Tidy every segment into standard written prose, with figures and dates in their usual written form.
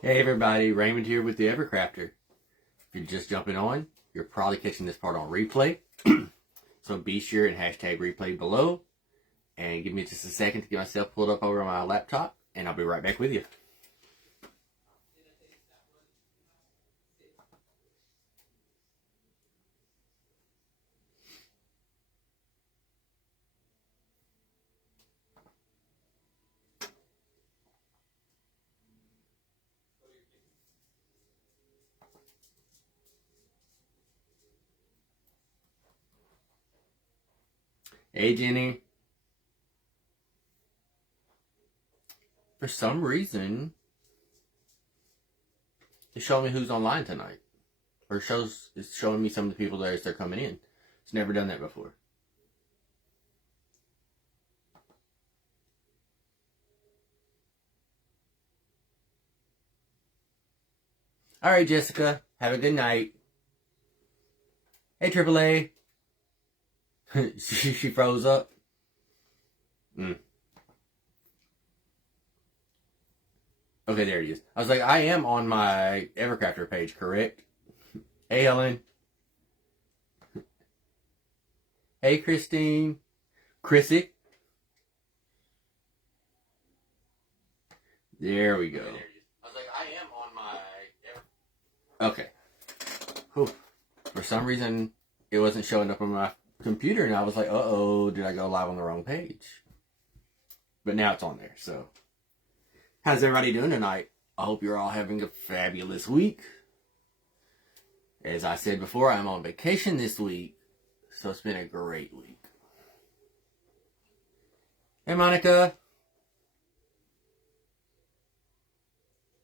Hey everybody, Raymond here with the Evercrafter. If you're just jumping on, you're probably catching this part on replay. So be sure and hashtag replay below. And give me just a second to get myself pulled up over on my laptop, and I'll be right back with you. Hey Jenny. For some reason, it's showing me who's online tonight. Or it's showing me some of the people that are coming in. It's never done that before. Alright, Jessica. Have a good night. Hey, AAA. she froze up. Okay, there it is. I was like, I am on my Evercrafter page, correct? Hey, Helen. Hey, Christine. Chrissy. There we go. Okay, I was like, I am on my... Okay. Whew. For some reason, it wasn't showing up on my computer, and I was like, uh-oh, did I go live on the wrong page? But now it's on there, so... How's everybody doing tonight? I hope you're all having a fabulous week. As I said before, I'm on vacation this week, so it's been a great week. Hey, Monica.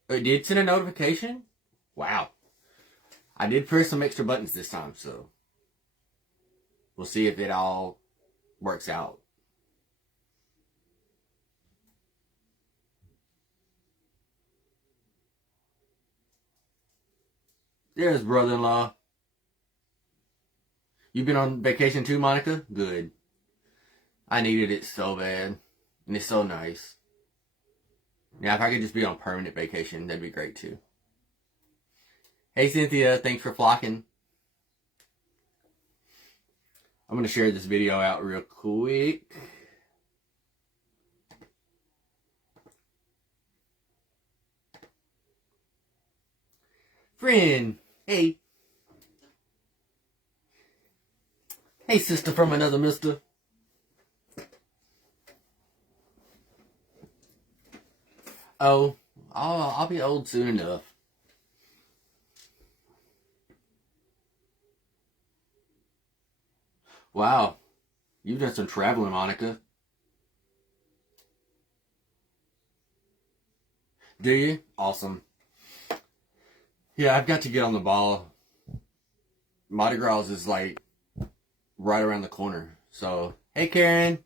It did send a notification? Wow. I did press some extra buttons this time, so we'll see if it all works out. There's brother-in-law. You been on vacation too, Monica? Good. I needed it so bad. And it's so nice. Yeah, if I could just be on permanent vacation, that'd be great too. Hey, Cynthia. Thanks for flocking. I'm going to share this video out real quick. Friend. Hey. Hey, sister from another mister. Oh, I'll be old soon enough. Wow. You've done some traveling, Monica. Do you? Awesome. Yeah, I've got to get on the ball. Mardi Gras is like right around the corner. So, hey Karen.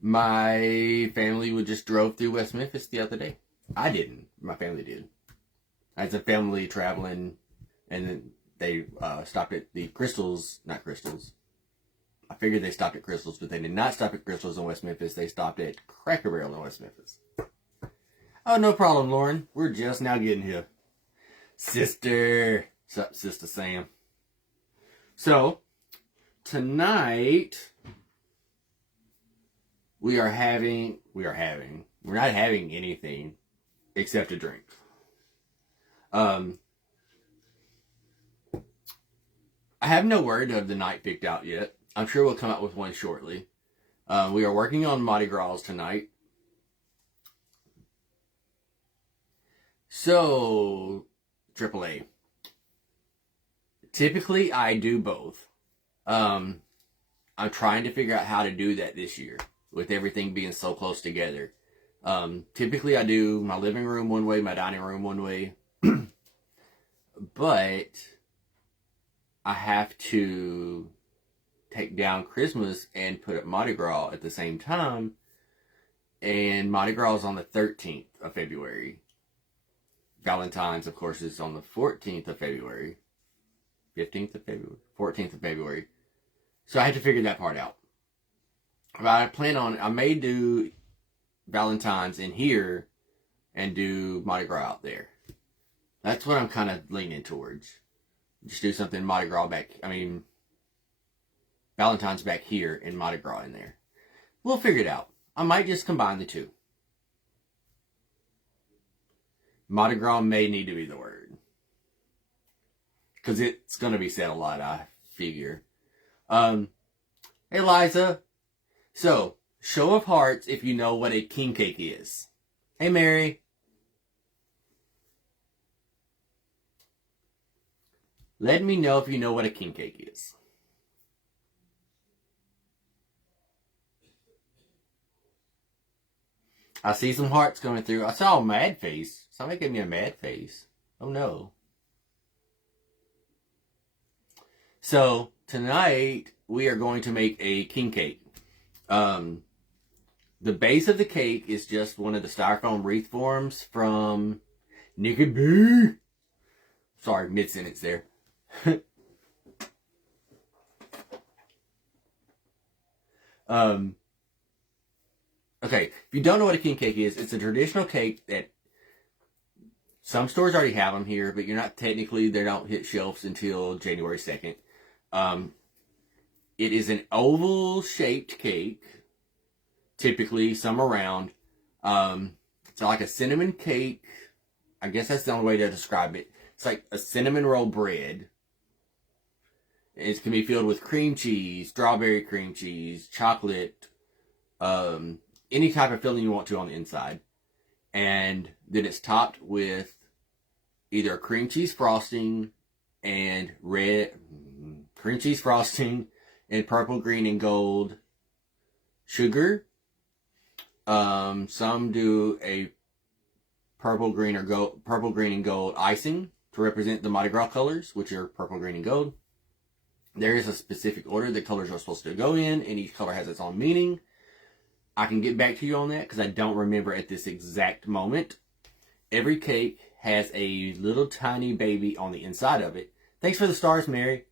My family just drove through West Memphis the other day. I didn't. My family did. As a family traveling, and then they stopped at the Crystals, not Crystals. I figured they stopped at Crystals, but they did not stop at Crystals in West Memphis. They stopped at Cracker Barrel in West Memphis. Oh, no problem, Lauren. We're just now getting here. Sister. What's up, Sister Sam? So, tonight, we're not having anything except a drink. I have no word of the night picked out yet. I'm sure we'll come out with one shortly. We are working on Mardi Gras tonight. So, AAA. Typically, I do both. I'm trying to figure out how to do that this year with everything being so close together. Typically, I do my living room one way, my dining room one way. But I have to take down Christmas and put up Mardi Gras at the same time. And Mardi Gras is on the 13th of February. Valentine's, of course, is on the 14th of February. 15th of February? 14th of February. So I had to figure that part out. But I may do Valentine's in here and do Mardi Gras out there. That's what I'm kind of leaning towards. Just do something Mardi Gras Valentine's back here and Mardi Gras in there. We'll figure it out. I might just combine the two. Mardi Gras may need to be the word. Because it's going to be said a lot, I figure. Hey, Liza. So, show of hearts if you know what a king cake is. Hey, Mary. Let me know if you know what a king cake is. I see some hearts coming through. I saw a mad face. Somebody gave me a mad face. Oh no. So, tonight, we are going to make a king cake. The base of the cake is just one of the styrofoam wreath forms from Nikki B. Sorry, mid-sentence there. Okay, if you don't know what a king cake is, it's a traditional cake that some stores already have them here, but they don't hit shelves until January 2nd. It is an oval-shaped cake, typically, some around. It's like a cinnamon cake. I guess that's the only way to describe it. It's like a cinnamon roll bread. It can be filled with cream cheese, strawberry cream cheese, chocolate, any type of filling you want to on the inside. And then it's topped with either cream cheese frosting and purple, green, and gold sugar. Some do a purple, green, and gold icing to represent the Mardi Gras colors, which are purple, green, and gold. There is a specific order the colors are supposed to go in, and each color has its own meaning. I can get back to you on that because I don't remember at this exact moment. Every cake has a little tiny baby on the inside of it. Thanks for the stars, Mary.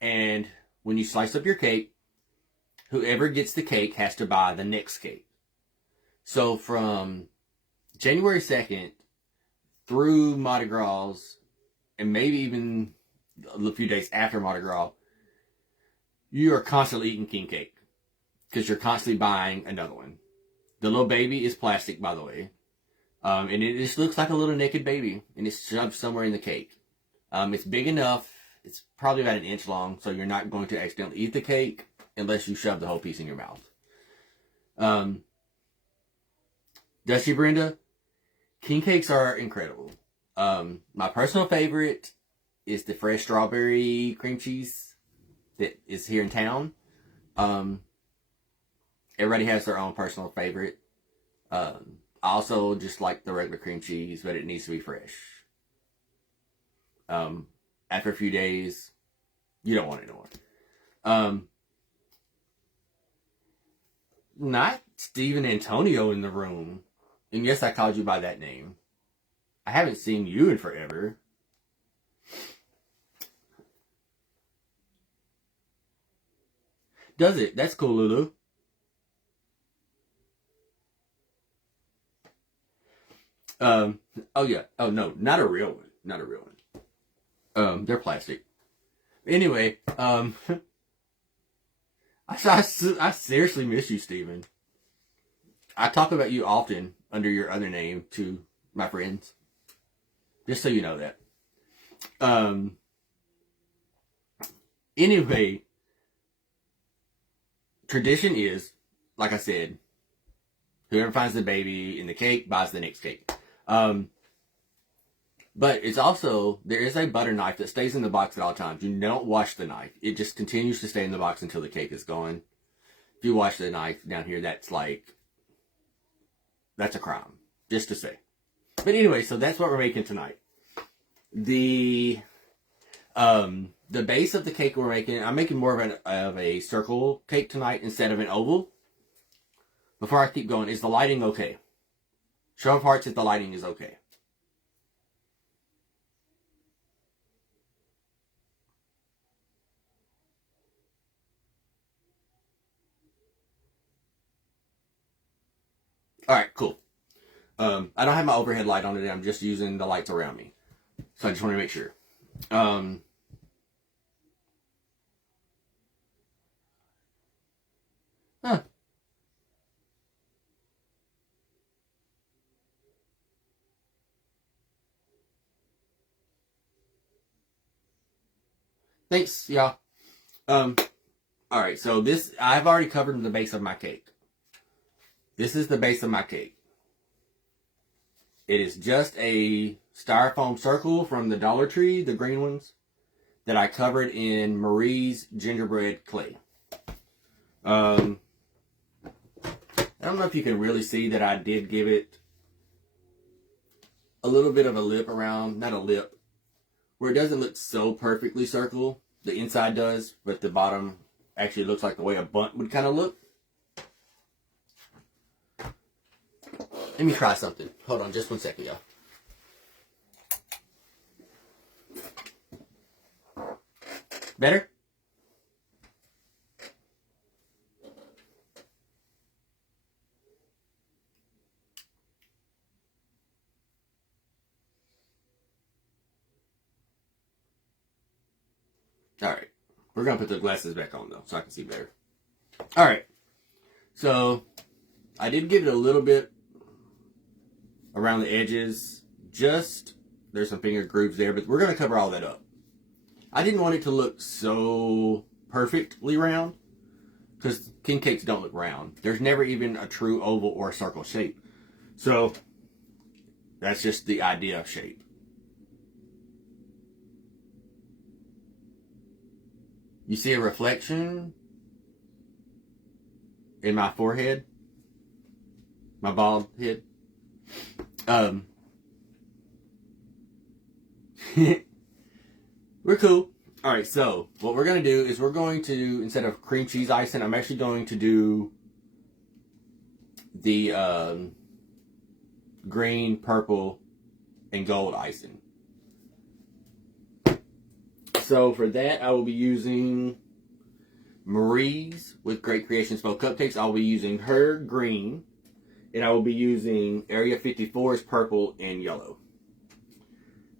And when you slice up your cake, whoever gets the cake has to buy the next cake. So from January 2nd through Mardi Gras, and maybe even a few days after Mardi Gras, you are constantly eating king cake because you're constantly buying another one. The little baby is plastic, by the way, and it just looks like a little naked baby, and it's shoved somewhere in the cake. It's big enough. It's probably about an inch long, so you're not going to accidentally eat the cake unless you shove the whole piece in your mouth. Dusty Brenda, king cakes are incredible. My personal favorite is the fresh strawberry cream cheese that is here in town. Everybody has their own personal favorite. I also just like the regular cream cheese, but it needs to be fresh. After a few days, you don't want it anymore. Not Stephen Antonio in the room. And yes, I called you by that name. I haven't seen you in forever. Does it? That's cool, Lulu. Oh yeah. Oh no, not a real one. Not a real one. They're plastic. Anyway, I seriously miss you, Steven. I talk about you often under your other name to my friends. Just so you know that. Anyway, tradition is, like I said, whoever finds the baby in the cake buys the next cake. But it's also, there is a butter knife that stays in the box at all times. You don't wash the knife. It just continues to stay in the box until the cake is gone. If you wash the knife down here, that's a crime. Just to say. But anyway, so that's what we're making tonight. The base of the cake we're making, I'm making more of a circle cake tonight instead of an oval. Before I keep going, is the lighting okay? Show of hearts if the lighting is okay. Alright, cool. I don't have my overhead light on today. I'm just using the lights around me. So I just want to make sure. Huh. Thanks, y'all. Alright, so this, I've already covered the base of my cake. This is the base of my cake. It is just a styrofoam circle from the Dollar Tree, the green ones, that I covered in Marie's gingerbread clay. I don't know if you can really see that I did give it a little bit of a lip around, not a lip, where it doesn't look so perfectly circle. The inside does, but the bottom actually looks like the way a bunt would kind of look. Let me try something. Hold on just one second, y'all. Better? Alright. We're going to put the glasses back on, though, so I can see better. Alright. So, I did give it a little bit around the edges. Just, there's some finger grooves there, but we're going to cover all that up. I didn't want it to look so perfectly round, because king cakes don't look round. There's never even a true oval or circle shape. So, that's just the idea of shape. You see a reflection in my forehead? My bald head? We're cool. Alright, so what we're going to do is we're going to, instead of cream cheese icing, I'm actually going to do the green, purple, and gold icing. So for that, I will be using Marie's with Great Creations Spoke Cupcakes. I'll be using her green, and I will be using Area 54's purple and yellow.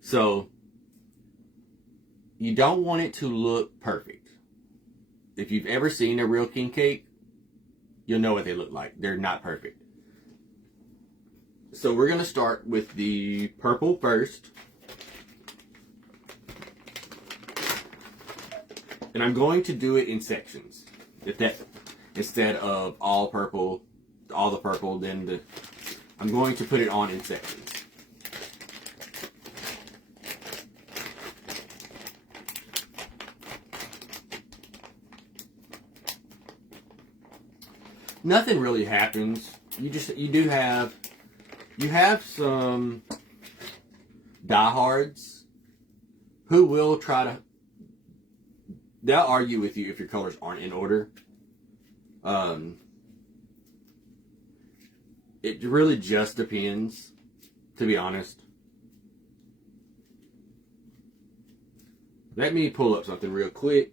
So you don't want it to look perfect. If you've ever seen a real king cake, you'll know what they look like. They're not perfect. So we're going to start with the purple first. And I'm going to do it in sections. Instead of all purple, all the purple, then I'm going to put it on in sections. Nothing really happens. You have some diehards who will try to, they'll argue with you if your colors aren't in order. It really just depends, to be honest. Let me pull up something real quick.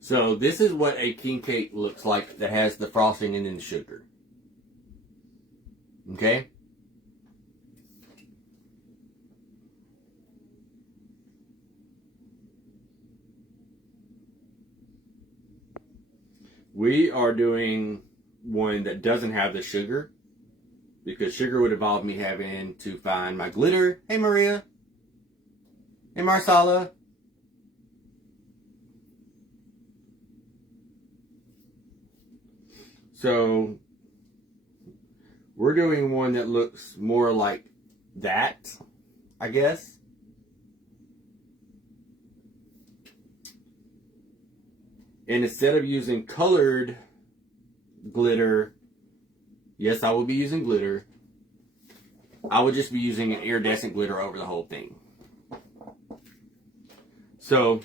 So this is what a king cake looks like that has the frosting and then the sugar. Okay? We are doing one that doesn't have the sugar, because sugar would involve me having to find my glitter. Hey Maria. Hey Marsala. So we're doing one that looks more like that, I guess. And instead of using colored glitter, yes, I will be using glitter. I would just be using an iridescent glitter over the whole thing. So,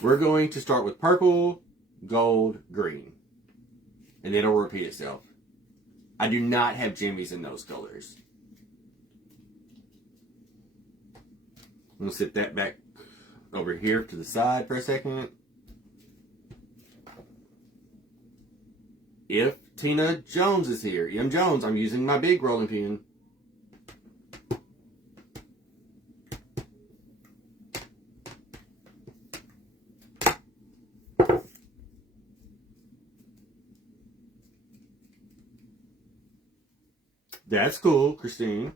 we're going to start with purple, gold, green. And then it'll repeat itself. I do not have jimmies in those colors. I'm going to sit that back over here to the side for a second. If Tina Jones is here, M. Jones, I'm using my big rolling pin. That's cool, Christine.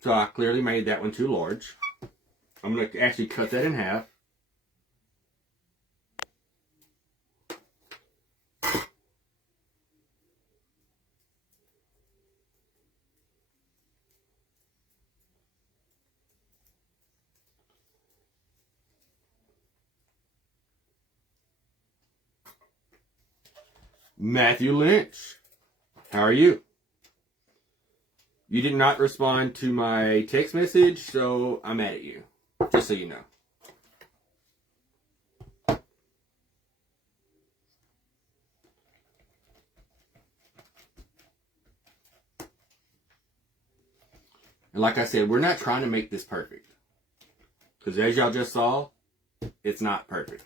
So I clearly made that one too large. I'm going to actually cut that in half. Matthew Lynch, how are you? You did not respond to my text message, so I'm mad at you. Just so you know. And like I said, we're not trying to make this perfect. Because as y'all just saw, it's not perfect.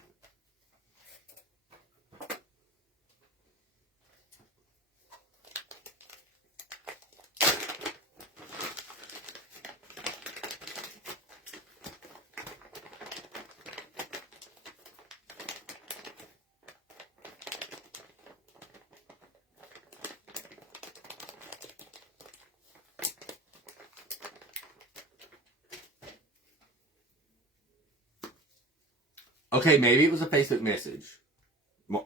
Okay, maybe it was a Facebook message,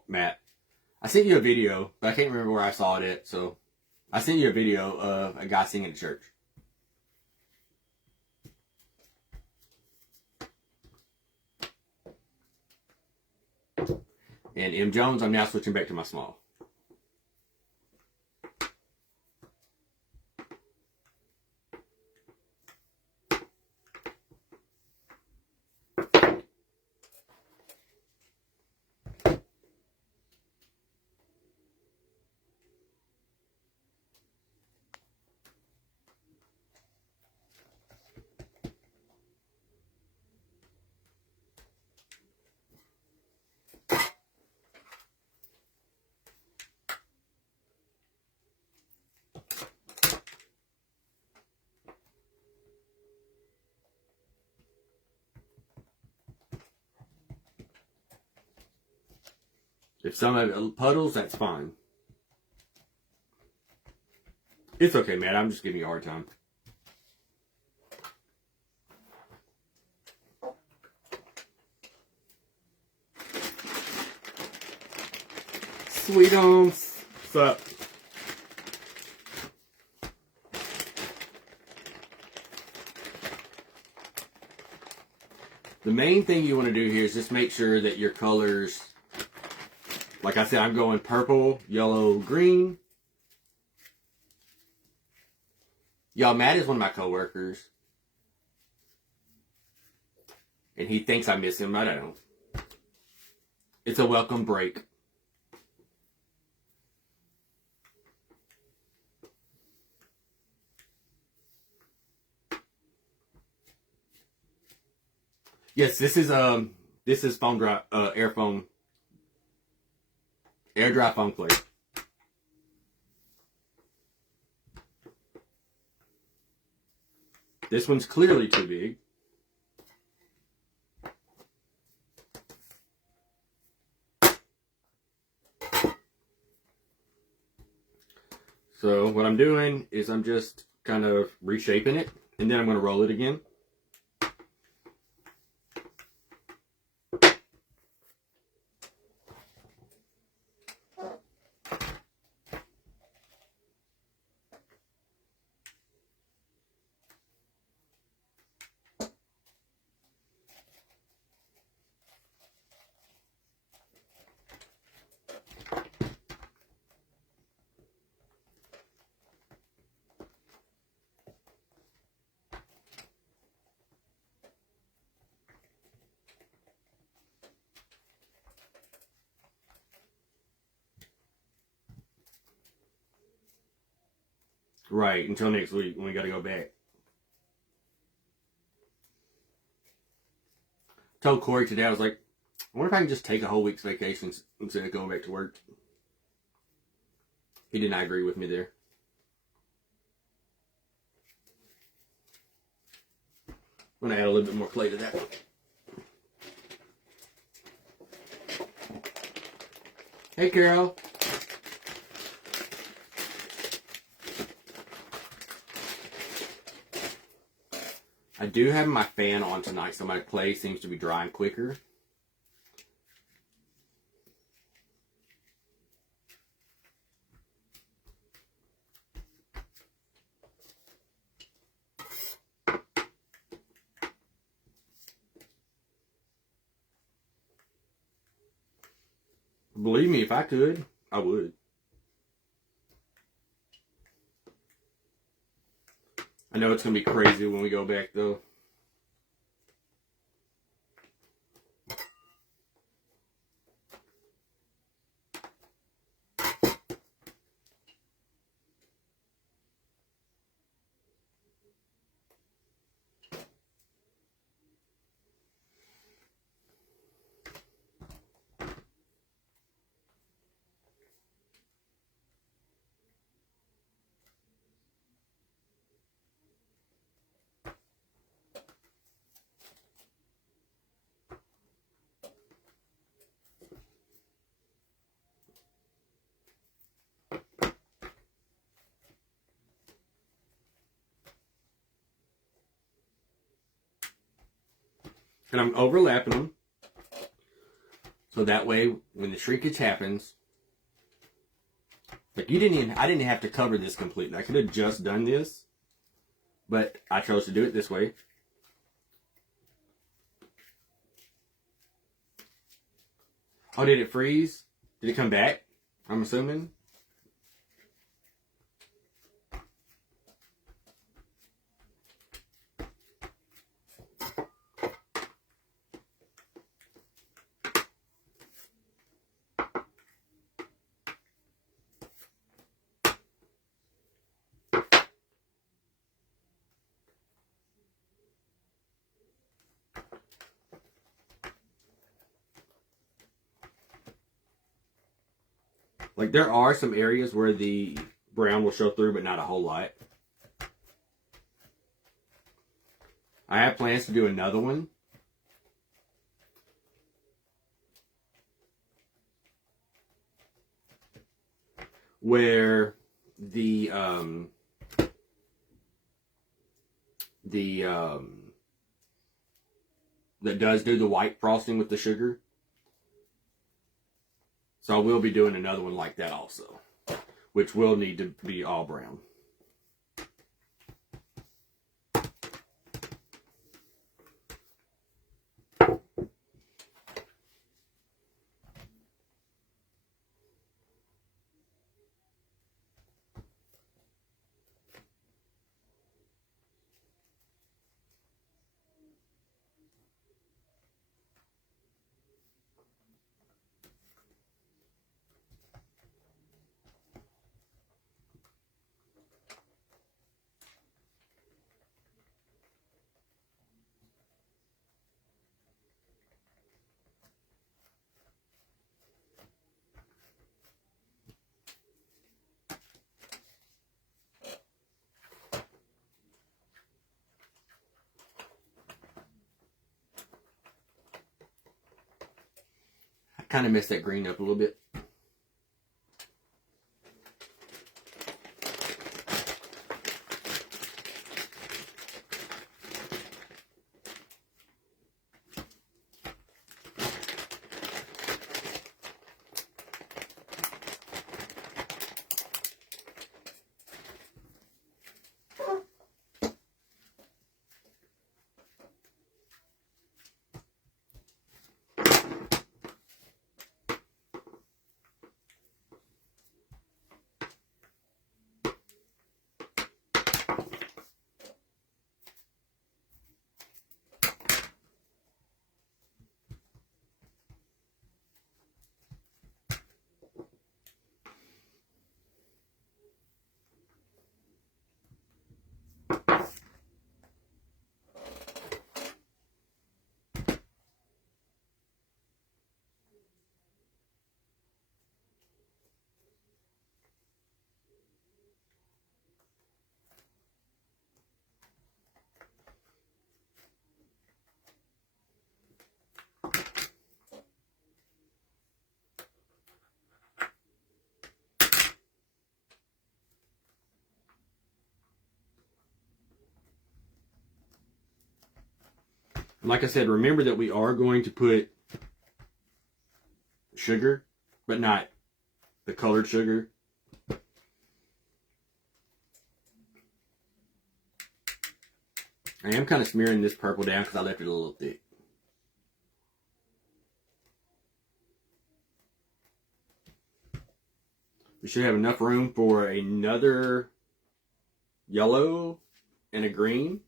Matt. I sent you a video, but I can't remember where I saw it at, so I sent you a video of a guy singing at church. And M. Jones, I'm now switching back to my small. If some of it puddles, that's fine. It's okay, Matt. I'm just giving you a hard time. Sweet homes. What's up? The main thing you want to do here is just make sure that your colors, like I said, I'm going purple, yellow, green. Y'all, Matt is one of my coworkers. And he thinks I miss him. I don't. It's a welcome break. Yes, this is foam dry, air dry foam clay. This one's clearly too big. So what I'm doing is I'm just kind of reshaping it, and then I'm going to roll it again. Right, until next week when we got to go back. Told Corey today, I was like, I wonder if I can just take a whole week's vacation instead of going back to work. He did not agree with me there. I'm going to add a little bit more clay to that. Hey, Carol. I do have my fan on tonight, so my clay seems to be drying quicker. Believe me, if I could, I would. I know it's going to be crazy when we go back, though. And I'm overlapping them. So that way, when the shrinkage happens, like I didn't have to cover this completely. I could have just done this, but I chose to do it this way. Oh, did it freeze? Did it come back? I'm assuming. Like, there are some areas where the brown will show through, but not a whole lot. I have plans to do another one. Where that does do the white frosting with the sugar. So I will be doing another one like that also, which will need to be all brown. I kind of messed that green up a little bit. Like I said, remember that we are going to put sugar, but not the colored sugar. I am kind of smearing this purple down because I left it a little thick. We should have enough room for another yellow and a green.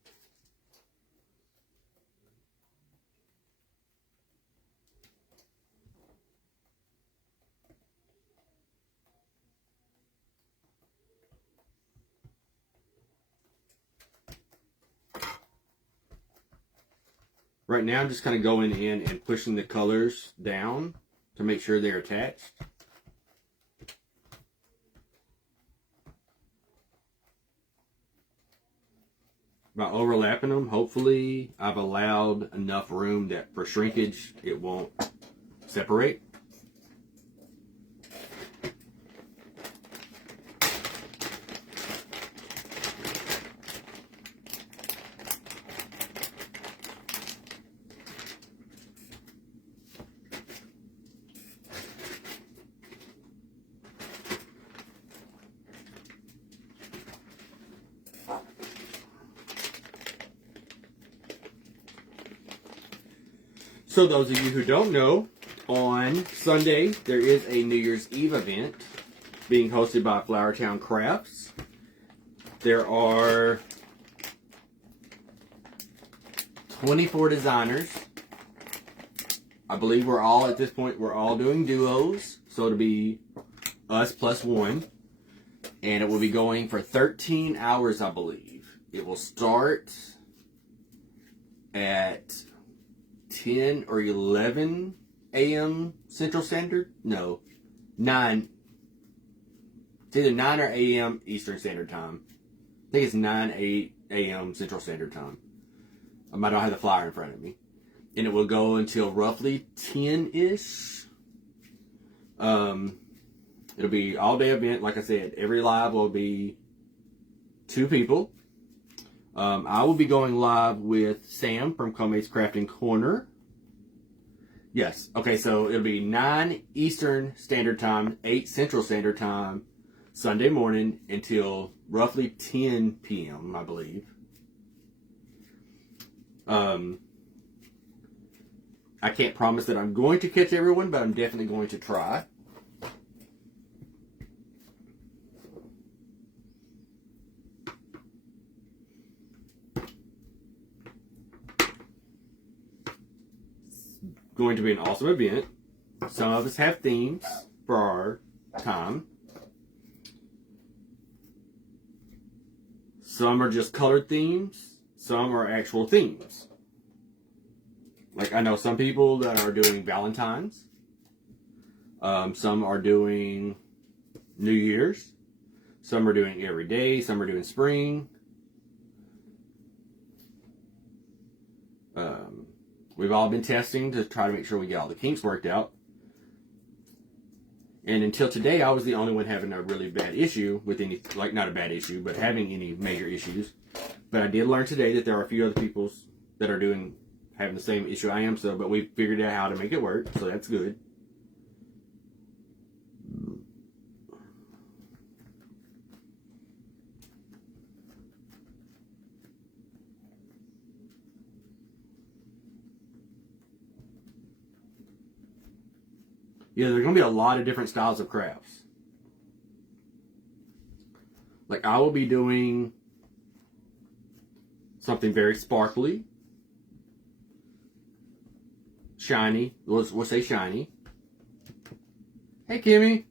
Right now I'm just kind of going in and pushing the colors down to make sure they're attached. By overlapping them, hopefully I've allowed enough room that for shrinkage it won't separate. So those of you who don't know, on Sunday there is a New Year's Eve event being hosted by Flowertown Crafts. There are 24 designers. I believe we're all, at this point, we're all doing duos. So it'll be us plus one. And it will be going for 13 hours, I believe. It will start at 10 or 11 a.m. Central Standard? No. 9. It's either 9 or a.m. Eastern Standard Time. I think it's 9, 8 a.m. Central Standard Time. I don't have the flyer in front of me. And it will go until roughly 10-ish. It'll be all-day event. Like I said, every live will be 2 people. I will be going live with Sam from Comate's Crafting Corner. Yes. Okay, so it'll be 9 Eastern Standard Time, 8 Central Standard Time, Sunday morning until roughly 10 p.m., I believe. I can't promise that I'm going to catch everyone, but I'm definitely going to try. Going to be an awesome event. Some of us have themes for our time. Some are just colored themes. Some are actual themes. Like, I know some people that are doing Valentine's. Some are doing New Year's. Some are doing every day. Some are doing spring. We've all been testing to try to make sure we get all the kinks worked out. And until today, I was the only one having a really bad issue with any, like, not a bad issue, but having any major issues. But I did learn today that there are a few other people that are having the same issue I am, but we figured out how to make it work, so that's good. Yeah, there's going to be a lot of different styles of crafts. Like, I will be doing something very sparkly, shiny. We'll say shiny. Hey, Kimmy.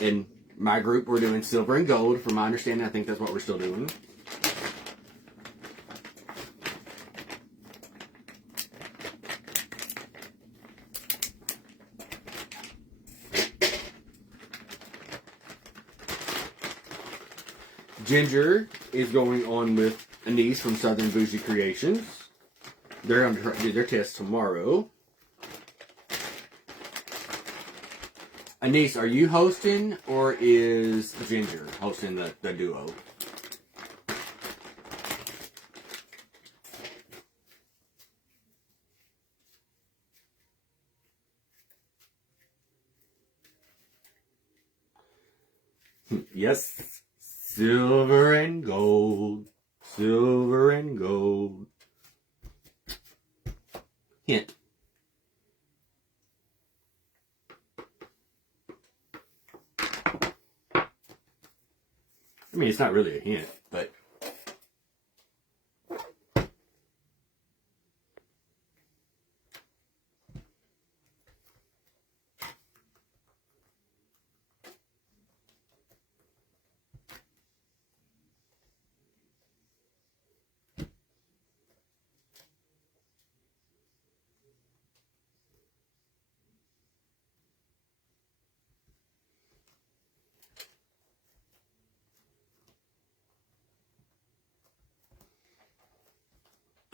In my group, we're doing silver and gold. From my understanding, I think that's what we're still doing. Ginger is going on with Anise from Southern Bougie Creations. They're going to do their test tomorrow. Anise, are you hosting or is Ginger hosting the duo? Yes, silver and gold, silver and gold. Hint. I mean, it's not really a hint, but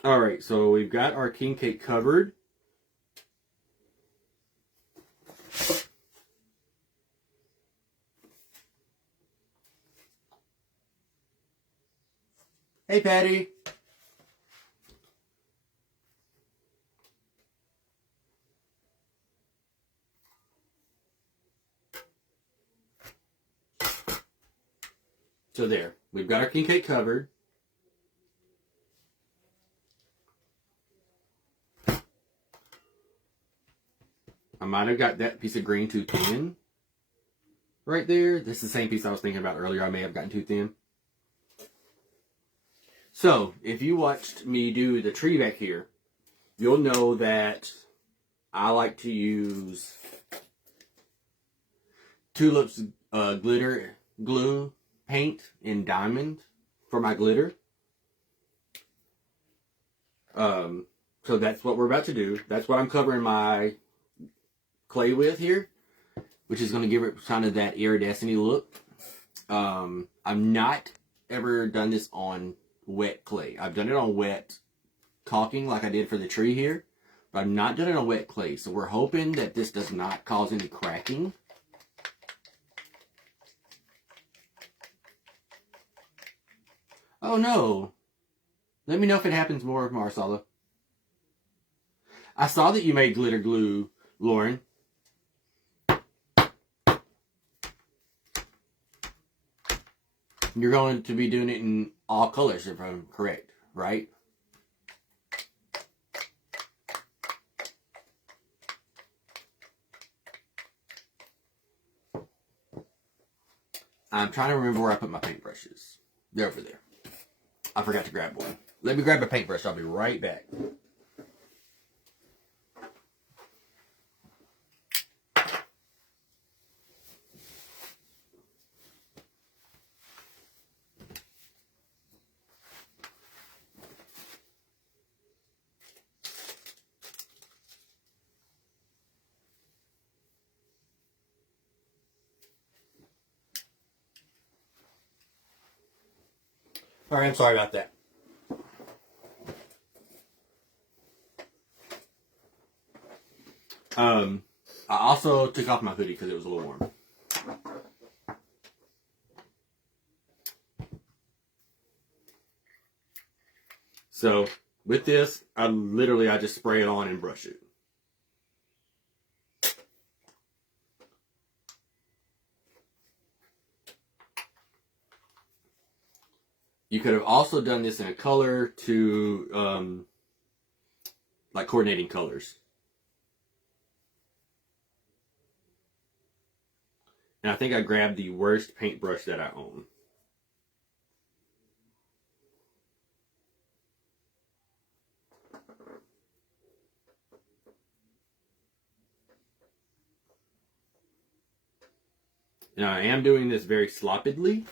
all right. So we've got our king cake covered. Hey, Patty. So there, we've got our king cake covered. I might have got that piece of green too thin right there. This is the same piece I was thinking about earlier. I may have gotten too thin. So, if you watched me do the tree back here, you'll know that I like to use Tulips glitter glue paint in diamond for my glitter. So that's what we're about to do. That's what I'm covering my clay with here, which is going to give it kind of that iridescent look. I've not ever done this on wet clay. I've done it on wet caulking like I did for the tree here, but I've not done it on wet clay. So we're hoping that this does not cause any cracking. Oh no. Let me know if it happens more, Marsala. I saw that you made glitter glue, Lauren. You're going to be doing it in all colors, if I'm correct, right? I'm trying to remember where I put my paintbrushes. They're over there. I forgot to grab one. Let me grab a paintbrush. I'll be right back. All right, I'm sorry about that. I also took off my hoodie because it was a little warm. So with this, I just spray it on and brush it. You could have also done this in a color to like coordinating colors. And I think I grabbed the worst paintbrush that I own. Now I am doing this very sloppily.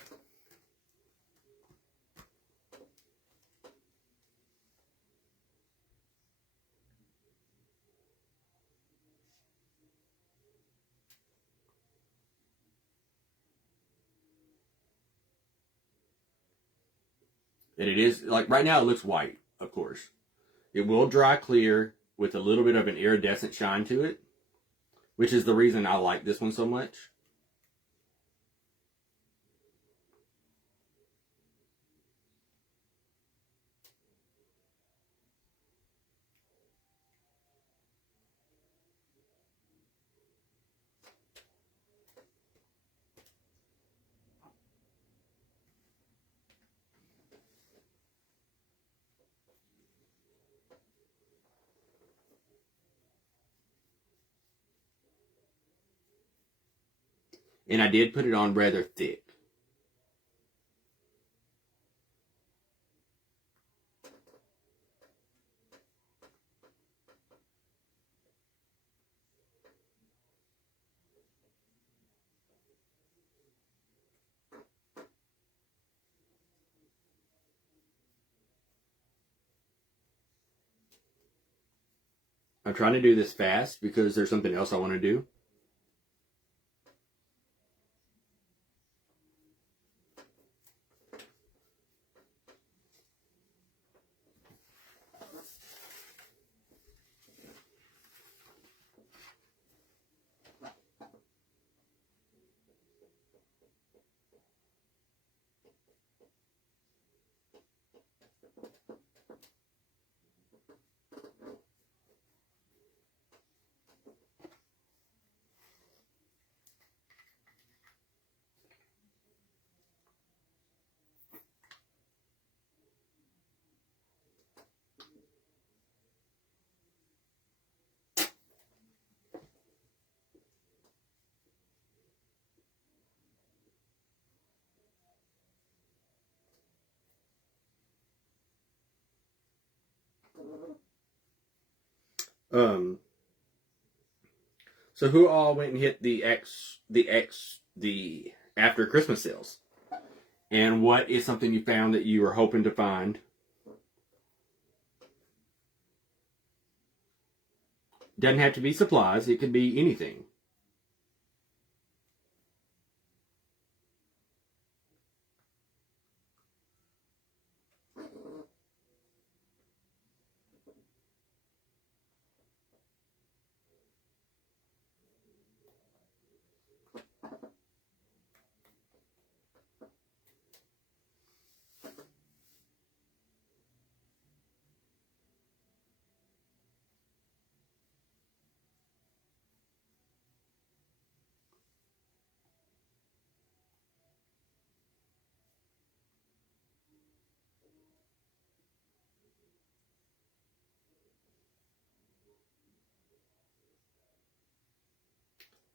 And it is, like right now it looks white, of course. It will dry clear with a little bit of an iridescent shine to it, which is the reason I like this one so much. And I did put it on rather thick. I'm trying to do this fast because there's something else I want to do. So who all went and hit the after Christmas sales? And what is something you found that you were hoping to find? Doesn't have to be supplies. It could be anything.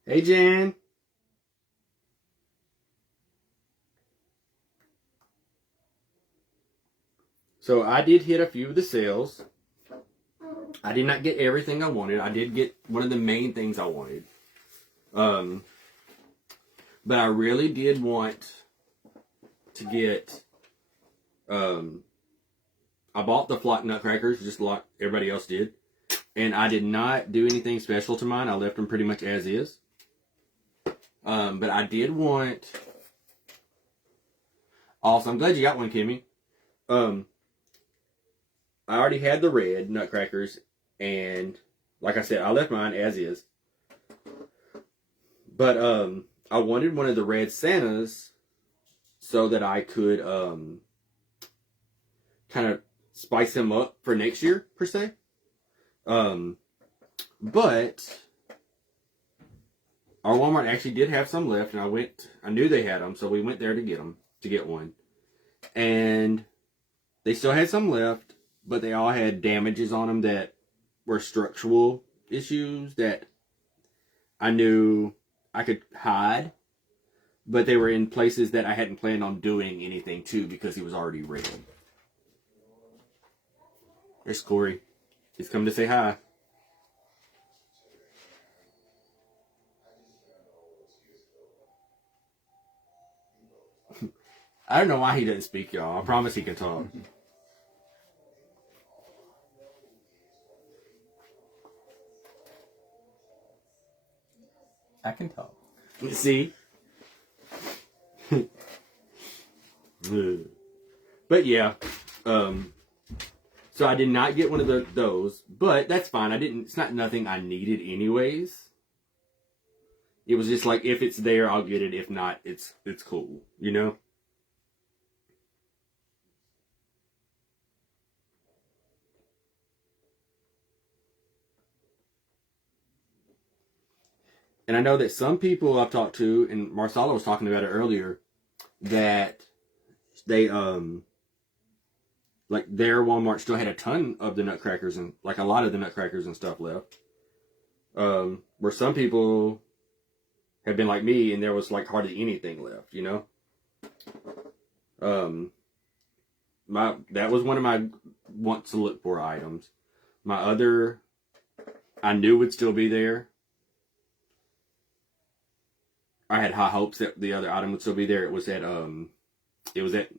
Hey, Jan. So I did hit a few of the sales. I did not get everything I wanted. I did get one of the main things I wanted. But I really did want to get, I bought the flock nutcrackers just like everybody else did. And I did not do anything special to mine. I left them pretty much as is. But I did want, also, I'm glad you got one, Kimmy. I already had the red nutcrackers, and like I said, I left mine as is. But I wanted one of the red Santas so that I could kind of spice him up for next year, per se. But our Walmart actually did have some left, and I knew they had them, so we went there to get one. And they still had some left, but they all had damages on them that were structural issues that I knew I could hide, but they were in places that I hadn't planned on doing anything to because he was already red. There's Corey. He's come to say hi. I don't know why he doesn't speak, y'all. I promise he can talk. I can talk. See? But yeah, so I did not get one of those, but that's fine. It's not nothing I needed anyways. It was just like, if it's there, I'll get it. If not, it's cool, you know? And I know that some people I've talked to, and Marsala was talking about it earlier, that they, like their Walmart still had a ton of the nutcrackers and like a lot of the nutcrackers and stuff left. Where some people have been like me and there was like hardly anything left, that was one of my want to look for items. My other, I knew would still be there. I had high hopes that the other item would still be there. It was at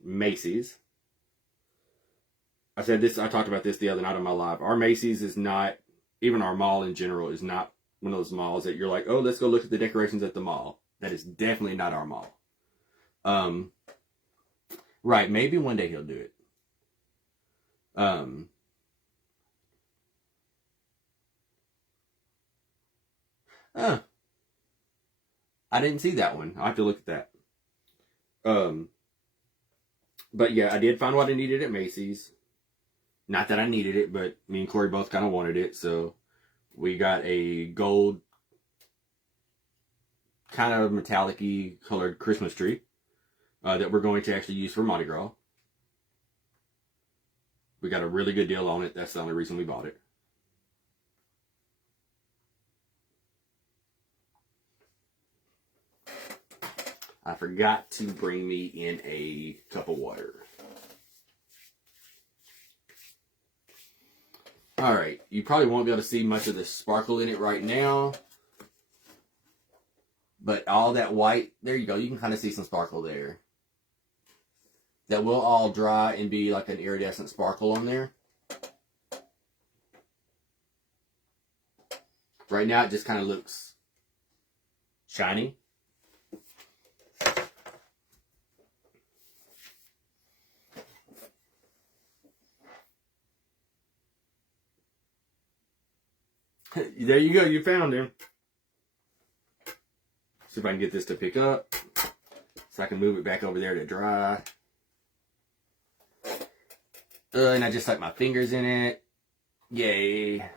Macy's. I talked about this the other night on my live. Our Macy's is not, even our mall in general, is not one of those malls that you're like, oh, let's go look at the decorations at the mall. That is definitely not our mall. Right, maybe one day he'll do it. I didn't see that one. I'll have to look at that. But yeah, I did find what I needed at Macy's. Not that I needed it, but me and Corey both kind of wanted it, so we got a gold, kind of metallic-y colored Christmas tree that we're going to actually use for Mardi Gras. We got a really good deal on it. That's the only reason we bought it. I forgot to bring me in a cup of water. Alright, you probably won't be able to see much of the sparkle in it right now. But all that white, there you go, you can kind of see some sparkle there. That will all dry and be like an iridescent sparkle on there. Right now it just kind of looks shiny. There you go, you found him. See if I can get this to pick up. So I can move it back over there to dry. And I just stuck my fingers in it. Yay.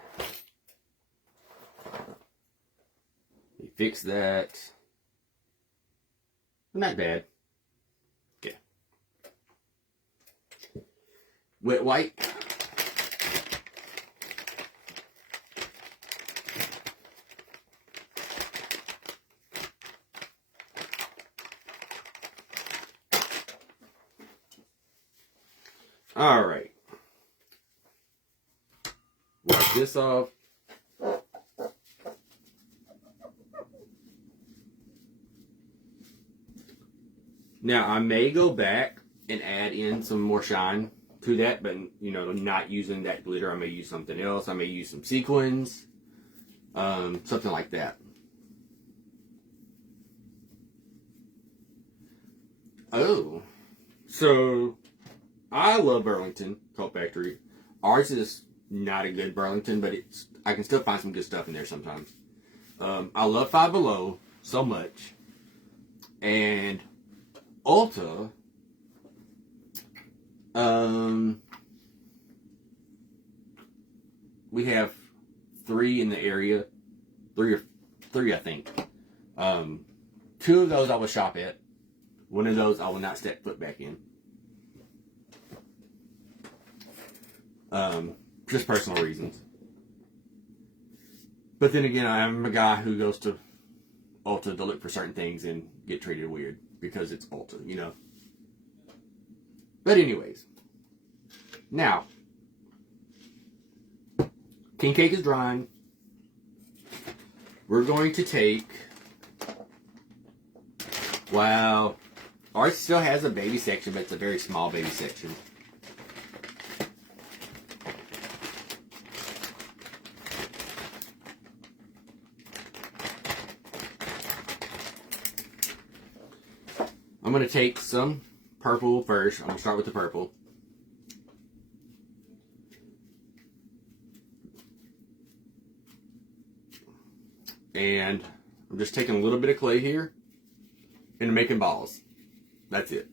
We fixed that. Not bad. Okay. Wet wipe. All right. Wipe this off. Now, I may go back and add in some more shine to that, but, not using that glitter. I may use something else. I may use some sequins, something like that. Oh, so I love Burlington Coat Factory. Ours is not a good Burlington, but I can still find some good stuff in there sometimes. I love Five Below so much. And Ulta, we have 3 in the area. 3 I think. 2 of those I will shop at. 1 of those I will not step foot back in. Just personal reasons. But then again, I'm a guy who goes to Ulta to look for certain things and get treated weird because it's Ulta, But anyways, now, king cake is drying. We're going to take, wow, ours still has a baby section, but it's a very small baby section. I'm going to take some purple first. I'm going to start with the purple. And I'm just taking a little bit of clay here and making balls. That's it.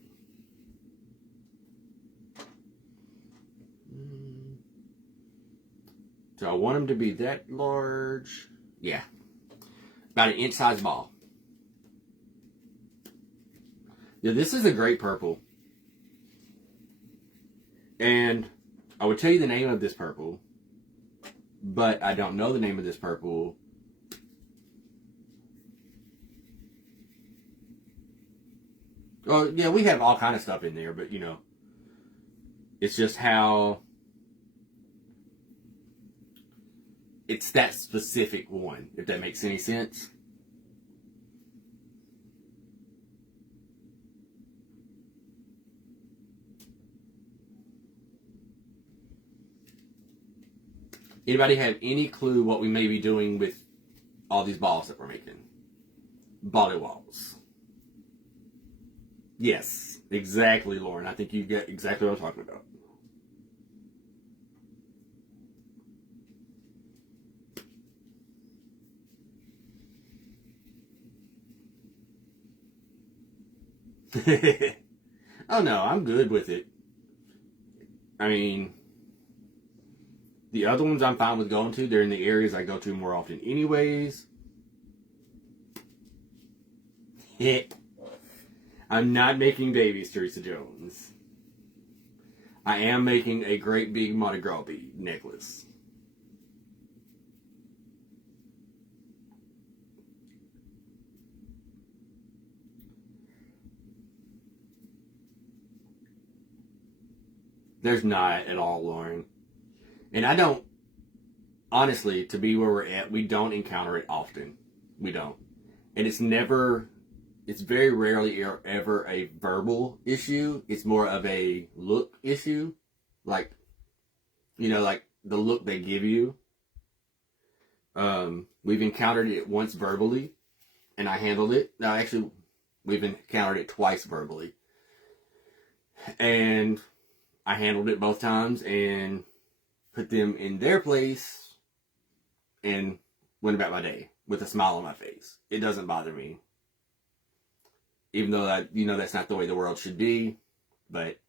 So I want them to be that large. Yeah. About an inch size ball. Yeah, this is a great purple. And I would tell you the name of this purple, but I don't know the name of this purple. Oh, yeah, we have all kind of stuff in there, but, it's just how it's that specific one, if that makes any sense. Anybody have any clue what we may be doing with all these balls that we're making? Bally walls. Yes, exactly, Lauren. I think you get exactly what I'm talking about. Oh no, I'm good with it. I mean, the other ones I'm fine with going to. They're in the areas I go to more often, anyways. I'm not making babies, Teresa Jones. I am making a great big Mardi Gras bead necklace. There's not at all, Lauren. And I don't, honestly, to be where we're at, we don't encounter it often. We don't. And it's very rarely ever a verbal issue. It's more of a look issue. Like, like the look they give you. We've encountered it once verbally, and I handled it. No, actually, we've encountered it twice verbally. And I handled it both times and put them in their place and went about my day with a smile on my face. It doesn't bother me. Even though that's not the way the world should be. But,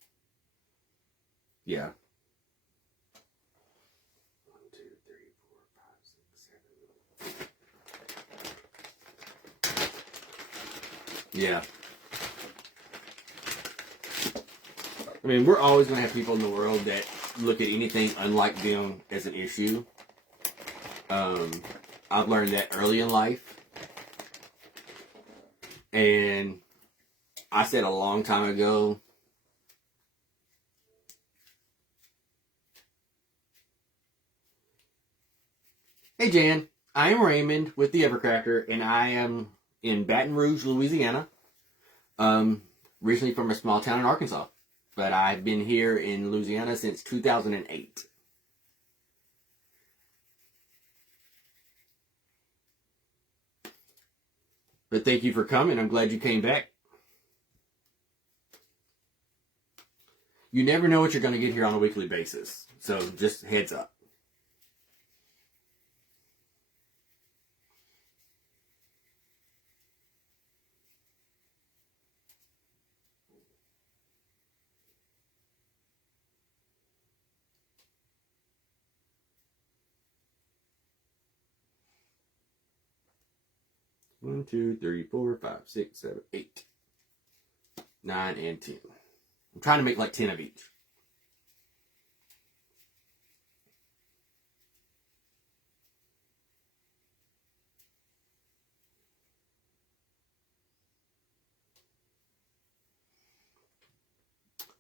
yeah. 1, 2, 3, 4, 5, 6, 7. Yeah. I mean, we're always going to have people in the world that look at anything unlike them as an issue. I've learned that early in life. And I said a long time ago, hey Jan, I am Raymond with the Evercracker, and I am in Baton Rouge, Louisiana. Originally from a small town in Arkansas. But I've been here in Louisiana since 2008. But thank you for coming. I'm glad you came back. You never know what you're going to get here on a weekly basis. So just heads up. One, 2, 3, 4, 5, 6, 7, 8, 9, and 10. I'm trying to make like 10 of each.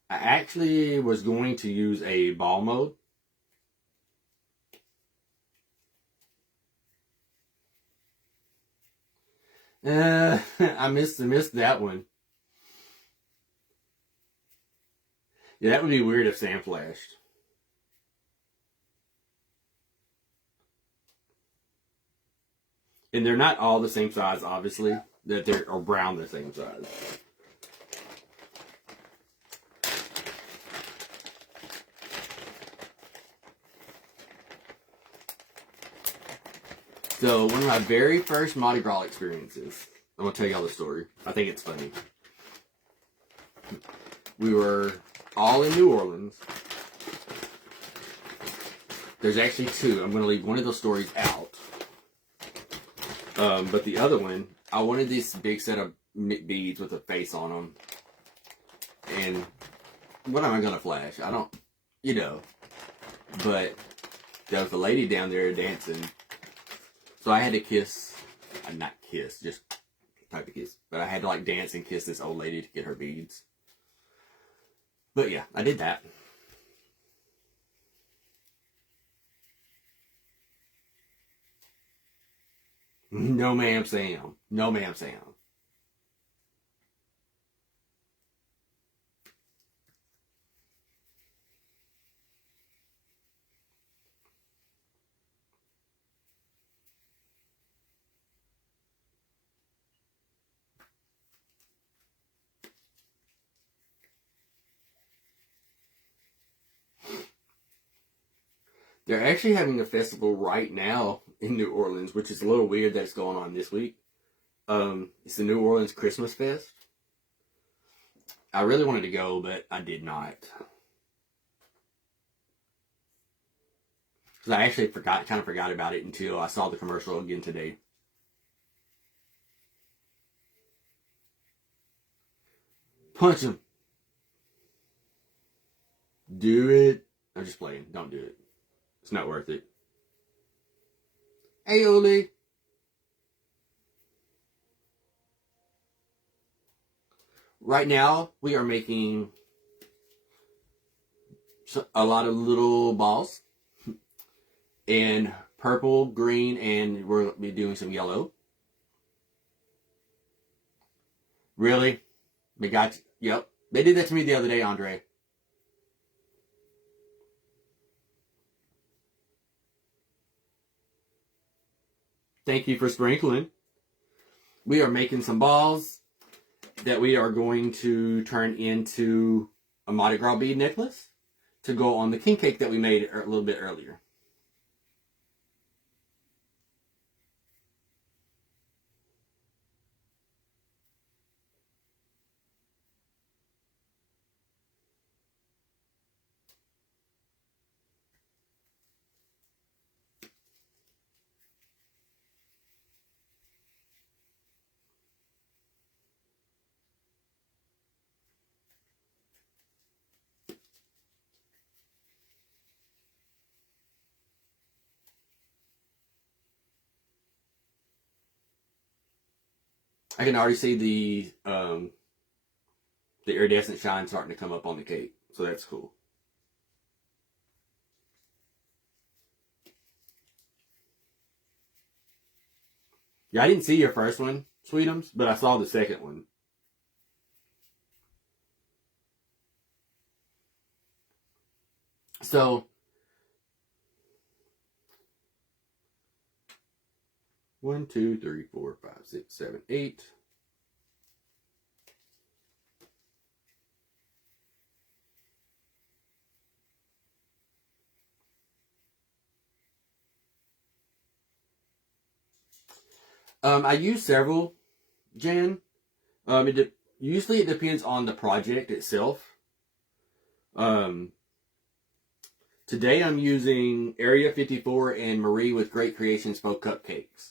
I actually was going to use a ball mode. I missed that one. Yeah, that would be weird if Sam flashed. And they're not all the same size, obviously. That they're around the same size. So, one of my very first Mardi Gras experiences, I'm going to tell y'all the story. I think it's funny. We were all in New Orleans. There's actually two. I'm going to leave one of those stories out. But the other one, I wanted this big set of beads with a face on them. And what am I going to flash? I don't, But there was a lady down there dancing. So I had to just type of kiss. But I had to like dance and kiss this old lady to get her beads. But yeah, I did that. No ma'am, Sam. No ma'am, Sam. They're actually having a festival right now in New Orleans, which is a little weird that it's going on this week. It's the New Orleans Christmas Fest. I really wanted to go, but I did not. Because I actually kind of forgot about it until I saw the commercial again today. Punch him. Do it. I'm just playing. Don't do it. It's not worth it. Hey, Oli. Right now, we are making a lot of little balls. And purple, green, and we'll be doing some yellow. Really? They got you. Yep. They did that to me the other day, Andre. Thank you for sprinkling. We are making some balls that we are going to turn into a Mardi Gras bead necklace to go on the king cake that we made a little bit earlier. I can already see the iridescent shine starting to come up on the cake, so that's cool. Yeah, I didn't see your first one, Sweetums, but I saw the second one. So, 1, 2, 3, 4, 5, 6, 7, 8. I use several, Jan. Usually it depends on the project itself. Today I'm using Area 54 and Marie with Great Creations Faux Cupcakes.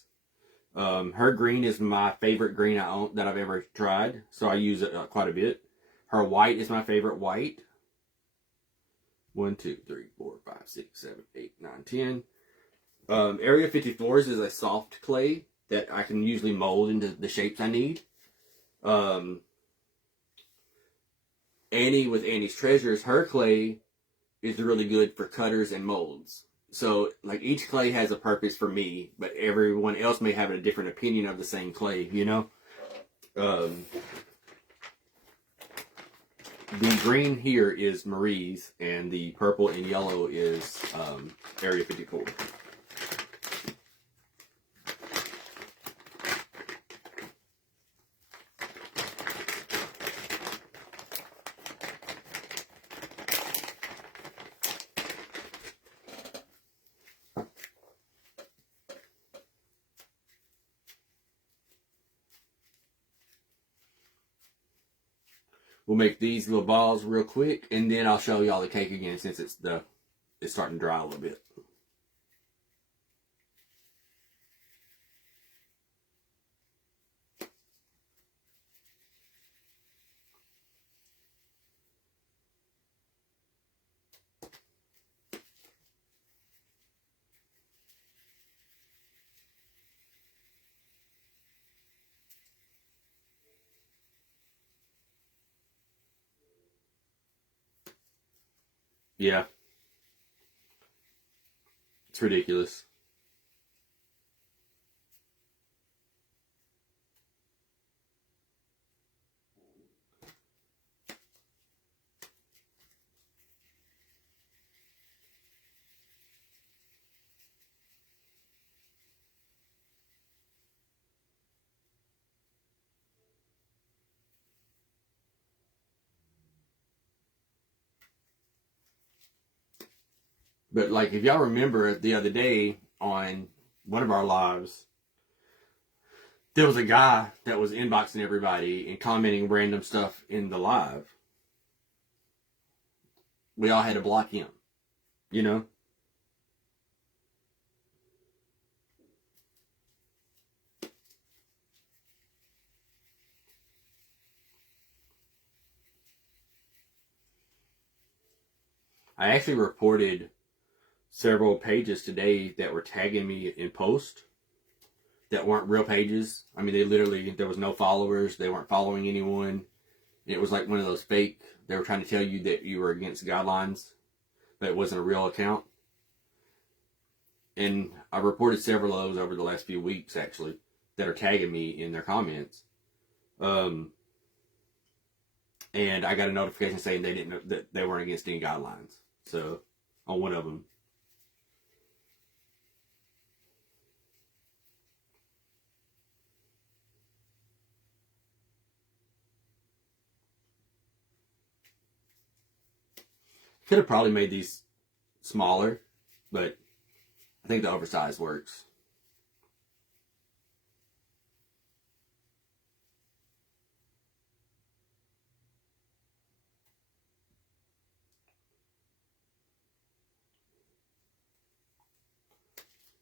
Her green is my favorite green that I've ever tried, so I use it quite a bit. Her white is my favorite white. 1, 2, 3, 4, 5, 6, 7, 8, 9, 10. Area 54's is a soft clay that I can usually mold into the shapes I need. Annie with Annie's Treasures, her clay is really good for cutters and molds. So, like, each clay has a purpose for me, but everyone else may have a different opinion of the same clay, you know? The green here is Marie's, and the purple and yellow is Area 54. We'll make these little balls real quick, and then I'll show y'all the cake again since it's starting to dry a little bit. Yeah, it's ridiculous. But like, if y'all remember the other day on one of our lives, there was a guy that was inboxing everybody and commenting random stuff in the live. We all had to block him, you know? I actually reported several pages today that were tagging me in post that weren't real pages. I mean, they literally, there was no followers. They weren't following anyone. It was like one of those fake, they were trying to tell you that you were against guidelines, but it wasn't a real account. And I reported several of those over the last few weeks, actually, that are tagging me in their comments. And I got a notification saying they didn't know that they weren't against any guidelines. So, on one of them. Could have probably made these smaller, but I think the oversized works.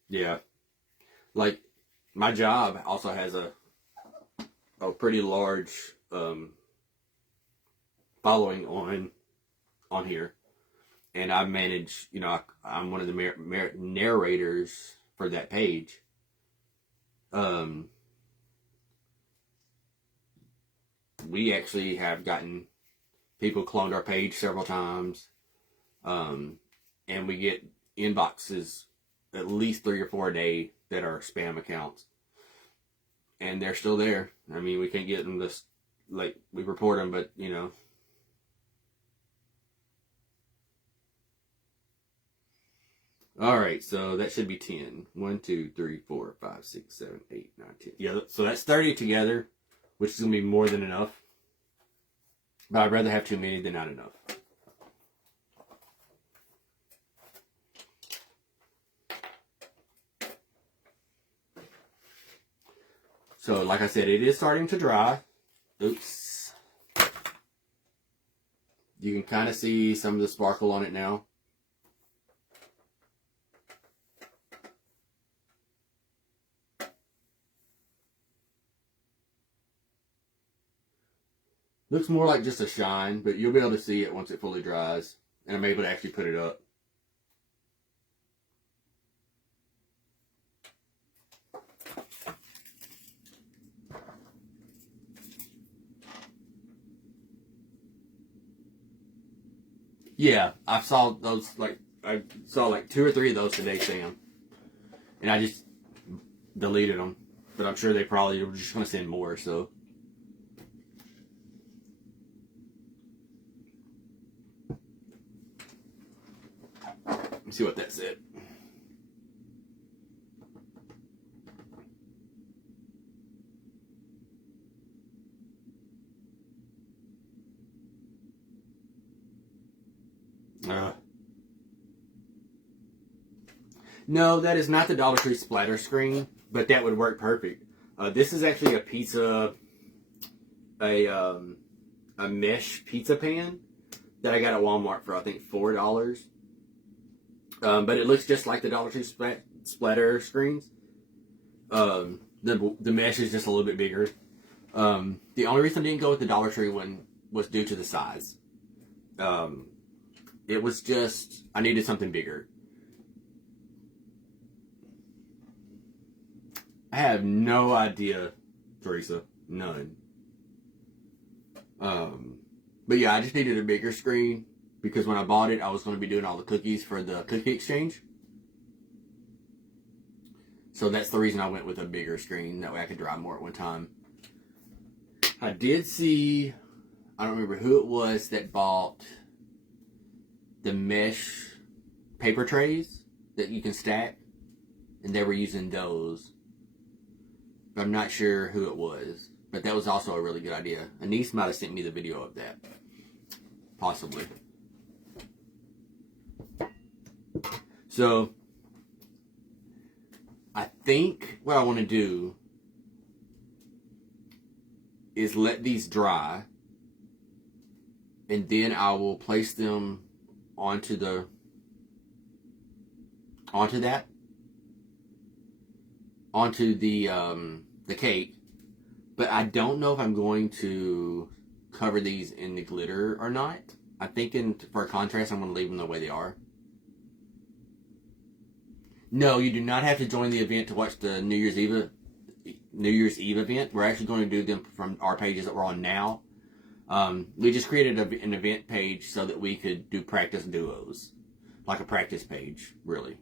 Yeah. Like, my job also has a pretty large following on here. And I manage, I'm one of the narrators for that page. We actually have gotten people cloned our page several times. And we get inboxes at least 3 or 4 a day that are spam accounts. And they're still there. I mean, we can't get them this, like, we report them, but, All right, so that should be 10. 1, 2, 3, 4, 5, 6, 7, 8, 9, 10. Yeah, so that's 30 together, which is going to be more than enough. But I'd rather have too many than not enough. So, like I said, it is starting to dry. Oops. You can kind of see some of the sparkle on it now. Looks more like just a shine, but you'll be able to see it once it fully dries. And I'm able to actually put it up. Yeah, I saw like 2 or 3 of those today, Sam. And I just deleted them. But I'm sure they probably were just going to send more, so. Let me see what that said. No, that is not the Dollar Tree splatter screen, but that would work perfect. This is actually a mesh pizza pan that I got at Walmart for, I think, $4. But it looks just like the Dollar Tree splatter screens. The mesh is just a little bit bigger. The only reason I didn't go with the Dollar Tree one was due to the size. It was just, I needed something bigger. I have no idea, Teresa. None. But yeah, I just needed a bigger screen. because when I bought it, I was going to be doing all the cookies for the cookie exchange. So that's the reason I went with a bigger screen. That way I could drive more at one time. I did see, I don't remember who it was that bought the mesh paper trays that you can stack. And they were using those. But I'm not sure who it was. But that was also a really good idea. A niece might have sent me the video of that. Possibly. So, I think what I want to do is let these dry, and then I will place them onto that, onto the cake. But I don't know if I'm going to cover these in the glitter or not. I'm thinking for contrast, I'm going to leave them the way they are. No, you do not have to join the event to watch the New Year's Eve event. We're actually going to do them from our pages that we're on now. We just created an event page so that we could do practice duos. Like a practice page, really.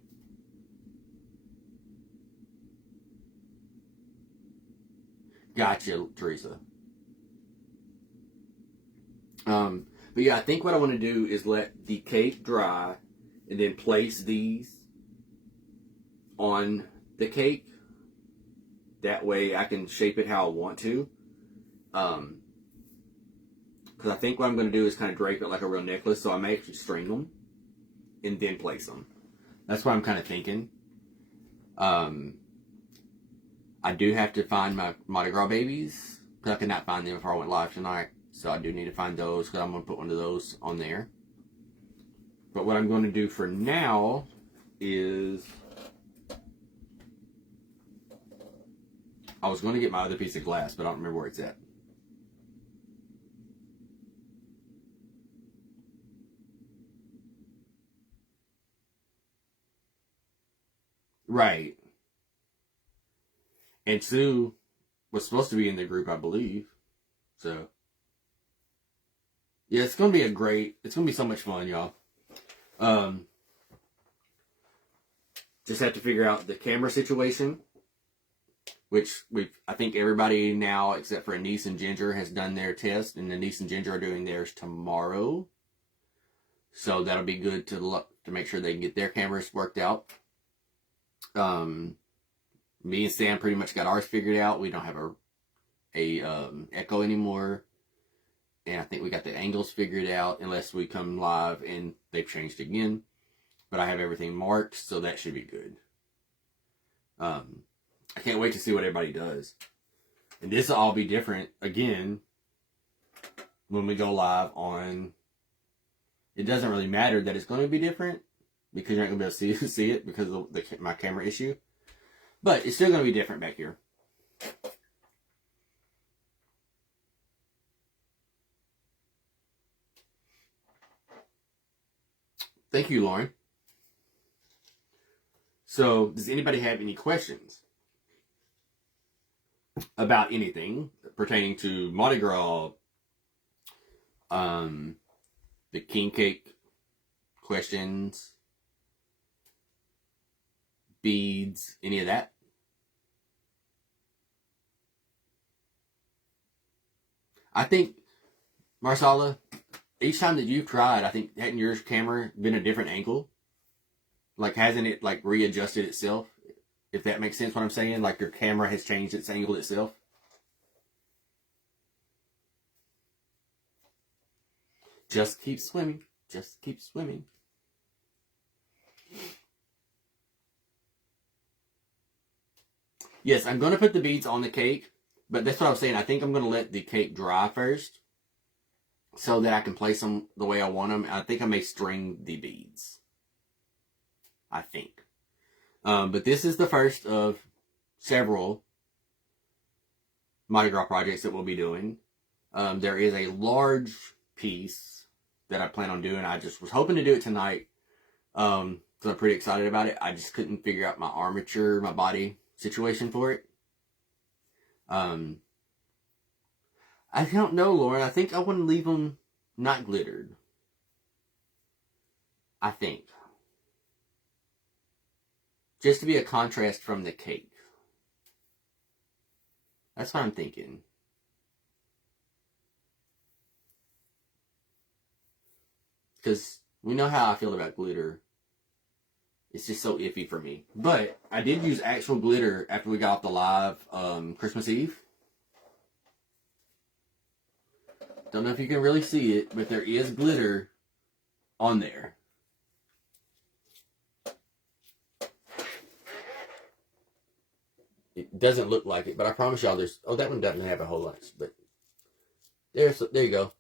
Gotcha, Teresa. But yeah, I think what I want to do is let the cake dry and then place these on the cake. That way I can shape it how I want to. Because I think what I'm going to do is kind of drape it like a real necklace. So I may actually string them and then place them. That's what I'm kind of thinking. I do have to find my Mardi Gras babies. Because I could not find them before I went live tonight. So I do need to find those because I'm going to put one of those on there. But what I'm going to do for now is... I was going to get my other piece of glass, but I don't remember where it's at. Right. And Sue was supposed to be in the group, I believe. So, yeah, it's going to be it's going to be so much fun, y'all. Just have to figure out the camera situation. Which I think everybody now, except for Anise and Ginger, has done their test, and Anise and Ginger are doing theirs tomorrow. So that'll be good to make sure they can get their cameras worked out. Me and Sam pretty much got ours figured out. We don't have a echo anymore, and I think we got the angles figured out, unless we come live and they've changed again. But I have everything marked, so that should be good. I can't wait to see what everybody does. And this will all be different, again, when we go live on... It doesn't really matter that it's going to be different, because you're not going to be able to see it because of my camera issue. But it's still going to be different back here. Thank you, Lauren. So, does anybody have any questions about anything pertaining to Mardi Gras, the king cake questions, beads, any of that? I think, Marsala, each time that you've tried, I think, hadn't your camera been a different angle? Like, hasn't it, like, readjusted itself? If that makes sense what I'm saying? Like, your camera has changed its angle itself? Just keep swimming. Just keep swimming. Yes, I'm going to put the beads on the cake. But that's what I was saying. I think I'm going to let the cake dry first, so that I can place them the way I want them. I think I may string the beads. I think. But this is the first of several Mardi Gras projects that we'll be doing. There is a large piece that I plan on doing. I just was hoping to do it tonight. So I'm pretty excited about it. I just couldn't figure out my armature, my body situation for it. I don't know, Lauren. I think I want to leave them not glittered. I think. Just to be a contrast from the cake. That's what I'm thinking. Because we know how I feel about glitter. It's just so iffy for me. But I did use actual glitter after we got off the live Christmas Eve. Don't know if you can really see it, but there is glitter on there. It doesn't look like it, but I promise y'all there's... Oh, that one doesn't have a whole lot, but... There you go.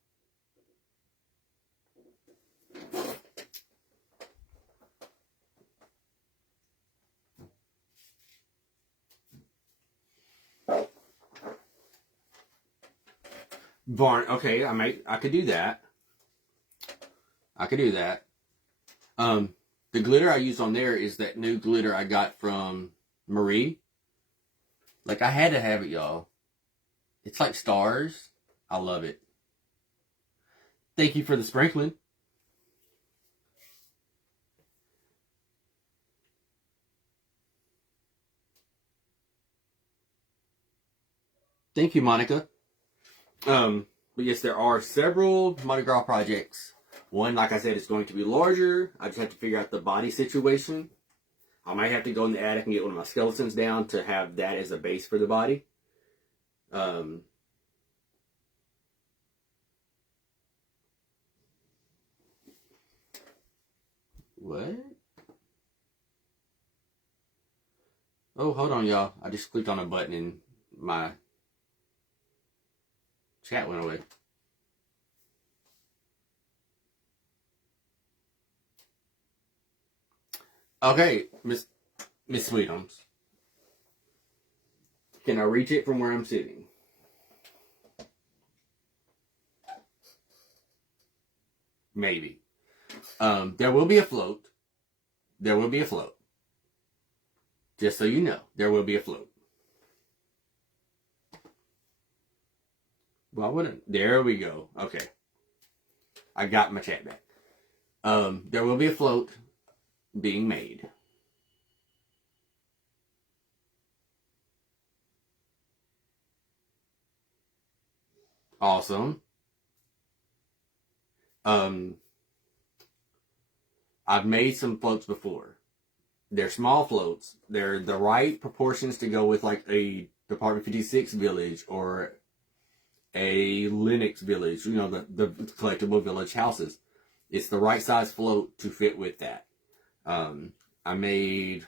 Barn. Okay, I could do that. I could do that. The glitter I use on there is that new glitter I got from Marie. Like, I had to have it, y'all. It's like stars. I love it. Thank you for the sprinkling. Thank you, Monica. But yes, there are several Mardi Gras projects. One, like I said, is going to be larger. I just have to figure out the body situation. I might have to go in the attic and get one of my skeletons down to have that as a base for the body. What? Oh, hold on, y'all. I just clicked on a button and my chat went away. Okay, Miss Sweetums. Can I reach it from where I'm sitting? Maybe. There will be a float. There will be a float. Just so you know, there will be a float. Why wouldn't? There we go. Okay. I got my chat back. There will be a float being made. Awesome. I've made some floats before. They're small floats. They're the right proportions to go with like a Department 56 village or a Linux village, you know, the collectible village houses. It's the right size float to fit with that. I made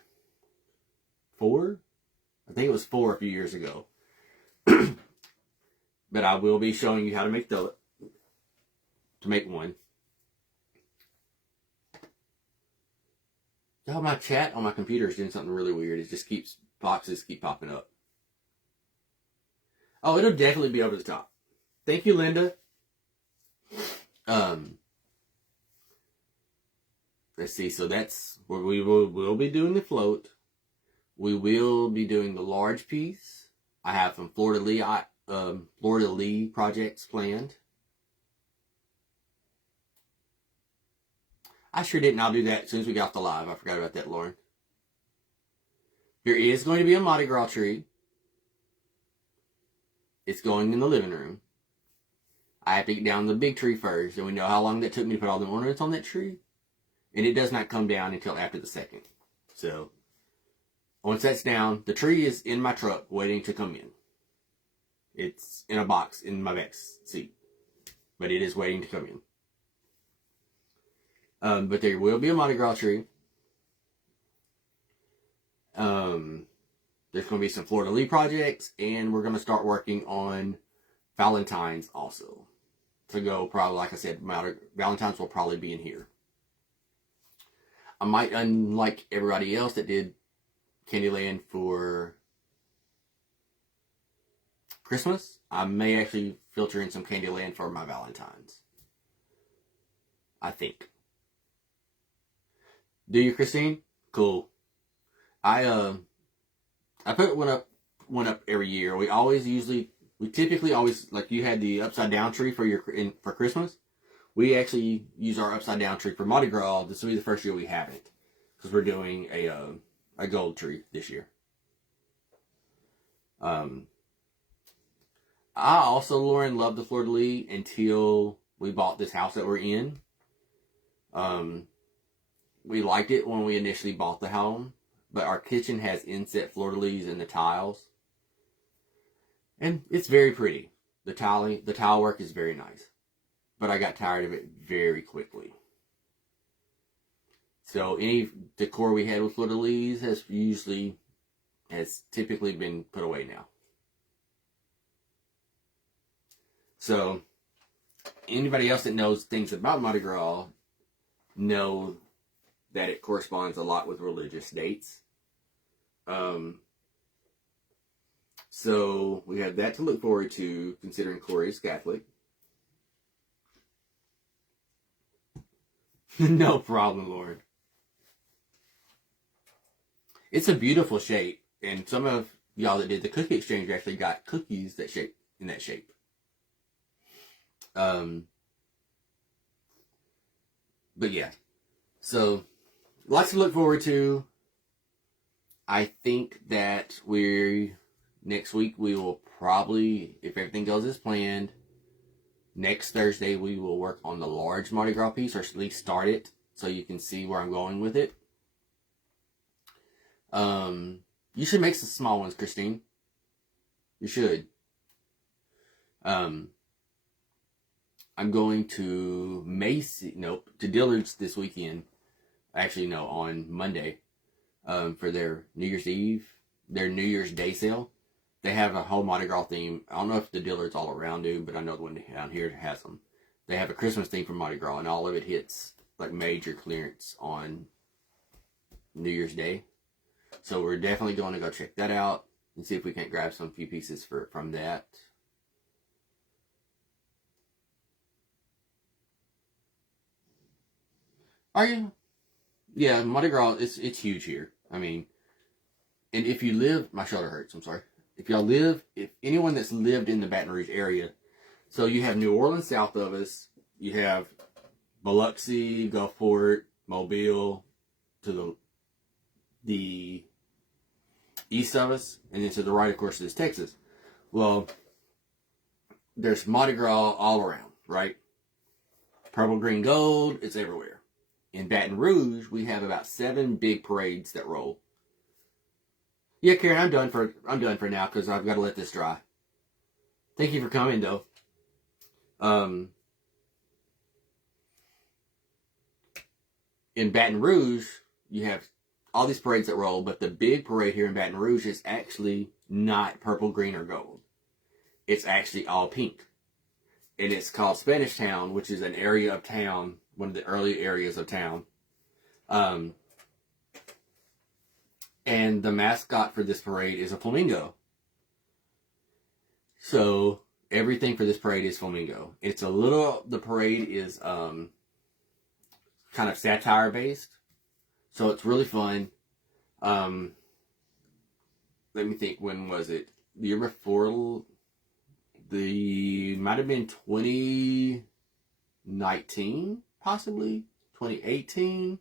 4. I think it was 4 a few years ago. But I will be showing you how to make one. Y'all, my chat on my computer is doing something really weird. It just boxes keep popping up. Oh, it'll definitely be over the top. Thank you, Linda. Let's see. So that's where we'll be doing the float. We will be doing the large piece. I have some Florida Lee projects planned. I sure didn't. I'll do that as soon as we got off the live. I forgot about that, Lauren. There is going to be a Mardi Gras tree. It's going in the living room. I have to get down the big tree first, and we know how long that took me to put all the ornaments on that tree. And it does not come down until after the 2nd. So, once that's down, the tree is in my truck waiting to come in. It's in a box in my back seat. But it is waiting to come in. But there will be a Mardi Gras tree. There's going to be some Florida Lee projects, and we're going to start working on Valentine's also. To go probably, like I said, Valentine's will probably be in here. I might, unlike everybody else that did Candyland for Christmas, I may actually filter in some Candyland for my Valentine's. I think. Do you, Christine? Cool. I put one up every year. We typically always, like you had the upside down tree for Christmas. We actually use our upside down tree for Mardi Gras. This will be the first year we haven't, because we're doing a gold tree this year. I also, Lauren, loved the fleur de lis until we bought this house that we're in. We liked it when we initially bought the home, but our kitchen has inset fleur de lis in the tiles, and it's very pretty. The tile work is very nice, but I got tired of it very quickly. So any decor we had with fleur de lis has typically been put away now. So anybody else that knows things about Mardi Gras know that it corresponds a lot with religious dates. So we have that to look forward to, considering Corey is Catholic. No problem, Lord. It's a beautiful shape, and some of y'all that did the cookie exchange actually got cookies that shape in that shape. But yeah, so lots to look forward to. I think that next week we will probably, if everything goes as planned, next Thursday we will work on the large Mardi Gras piece, or at least start it, so you can see where I'm going with it. You should make some small ones, Christine. You should. I'm going to to Dillard's this weekend. Actually, no, on Monday, for their New Year's Eve, their New Year's Day sale. They have a whole Mardi Gras theme. I don't know if the Dillard's all around do, but I know the one down here has them. They have a Christmas theme for Mardi Gras, and all of it hits like major clearance on New Year's Day. So we're definitely going to go check that out and see if we can't grab some few pieces from that. Are you? Yeah, Mardi Gras, it's huge here. I mean, and if you live, my shoulder hurts, I'm sorry. If anyone that's lived in the Baton Rouge area, so you have New Orleans south of us, you have Biloxi, Gulfport, Mobile, to the east of us, and then to the right, of course, is Texas. Well, there's Mardi Gras all around, right? Purple, green, gold, it's everywhere. In Baton Rouge, we have about 7 big parades that roll. Yeah, Karen, I'm done for now because I've got to let this dry. Thank you for coming, though. In Baton Rouge, you have all these parades that roll, but the big parade here in Baton Rouge is actually not purple, green, or gold. It's actually all pink. And it's called Spanish Town, which is an area of town, one of the early areas of town. And the mascot for this parade is a flamingo. So everything for this parade is flamingo. The parade is kind of satire based. So it's really fun. Let me think, when was it? The year before, might have been 2019, possibly 2018.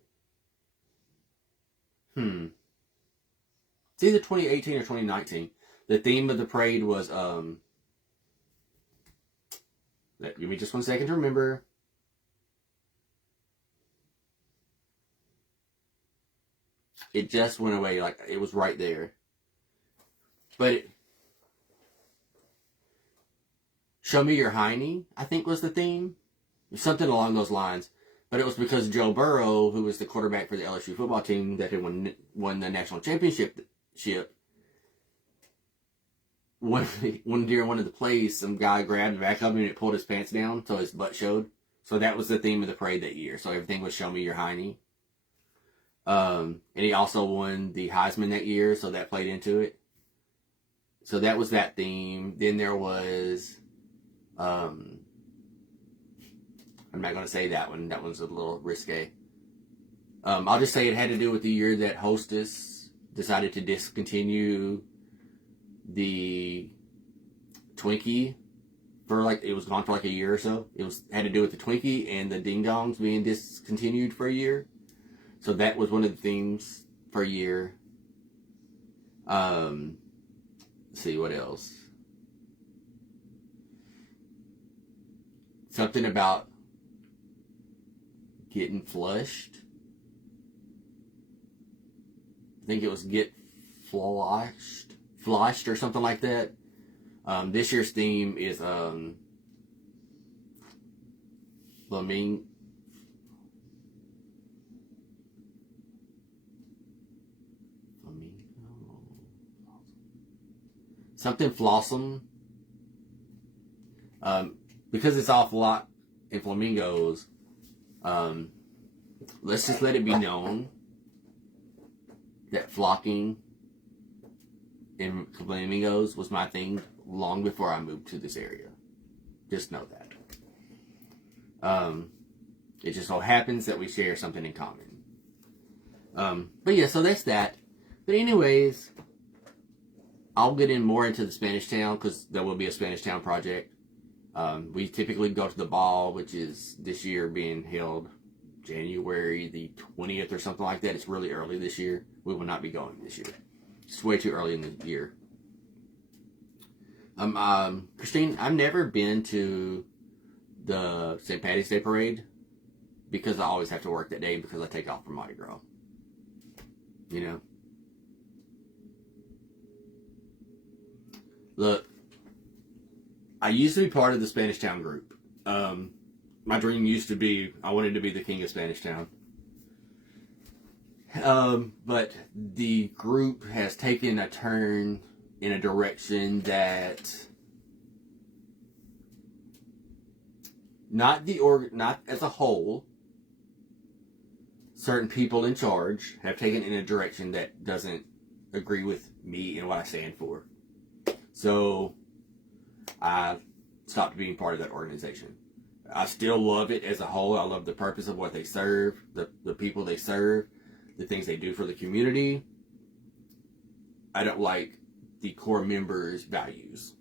It's either 2018 or 2019. The theme of the parade was give me just 1 second to remember. It just went away, like it was right there. But Show Me Your Hiney, I think was the theme. Something along those lines. But it was because Joe Burrow, who was the quarterback for the LSU football team that had won the national championship, during one of the plays, some guy grabbed the back of him and it pulled his pants down so his butt showed. So that was the theme of the parade that year. So everything was Show Me Your Hiney. And he also won the Heisman that year, so that played into it. So that was that theme. Then there was, I'm not going to say that one. That one's a little risque. I'll just say it had to do with the year that Hostess decided to discontinue the Twinkie for like, it was gone for like a year or so. It had to do with the Twinkie and the Ding Dongs being discontinued for a year. So that was one of the themes for a year. Let's see, what else? Something about getting flushed. I think it was get flushed or something like that. This year's theme is flamingo. Something flossom. Because it's all flock and flamingos, let's just let it be known that flocking and flamingos was my thing long before I moved to this area. Just know that. It just so happens that we share something in common. But yeah, so that's that. But anyways, I'll get in more into the Spanish Town because there will be a Spanish Town project. We typically go to the ball, which is this year being held January the 20th or something like that. It's really early this year. We will not be going this year. It's way too early in the year. Christine, I've never been to the St. Patty's Day Parade because I always have to work that day because I take off from Mardi Gras. You know? Look, I used to be part of the Spanish Town group. My dream used to be, I wanted to be the king of Spanish Town. But the group has taken a turn in a direction that not as a whole, certain people in charge have taken in a direction that doesn't agree with me and what I stand for. So I stopped being part of that organization. I still love it as a whole. I love the purpose of what they serve, the people they serve, the things they do for the community. I don't like the core members' values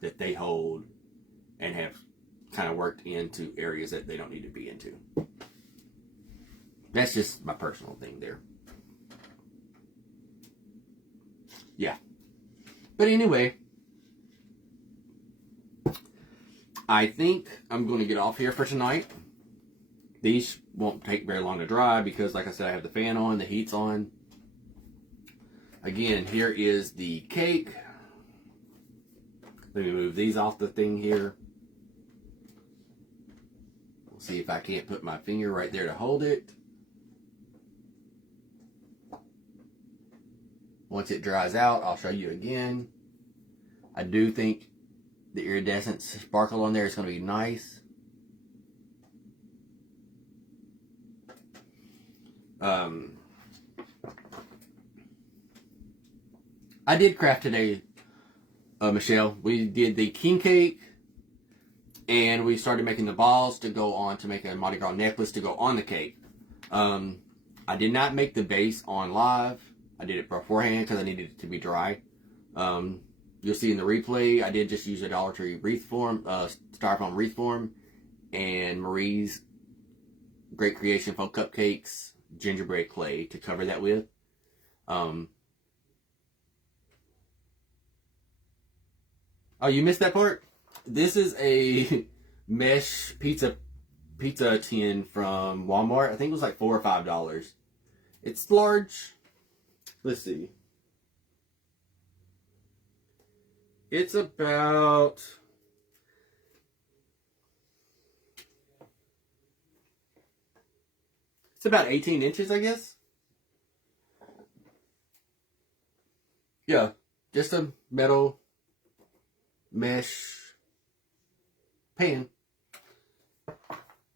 that they hold and have kind of worked into areas that they don't need to be into. That's just my personal thing there. Yeah. But anyway, I think I'm going to get off here for tonight. These won't take very long to dry because, like I said, I have the fan on, the heat's on. Again, here is the cake. Let me move these off the thing here. We'll see if I can't put my finger right there to hold it. Once it dries out, I'll show you again. I do think the iridescent sparkle on there is going to be nice. I did craft today, Michelle. We did the king cake, and we started making the balls to go on to make a Mardi Gras necklace to go on the cake. I did not make the base on live. I did it beforehand because I needed it to be dry. You'll see in the replay, I did just use a Dollar Tree wreath form, styrofoam wreath form, and Marie's Great Creation Folk Cupcakes gingerbread clay to cover that with. Oh, you missed that part? This is a mesh pizza tin from Walmart. I think it was like $4 or $5. It's large. Let's see. It's about It's about 18 inches, I guess. Yeah, just a metal mesh pan.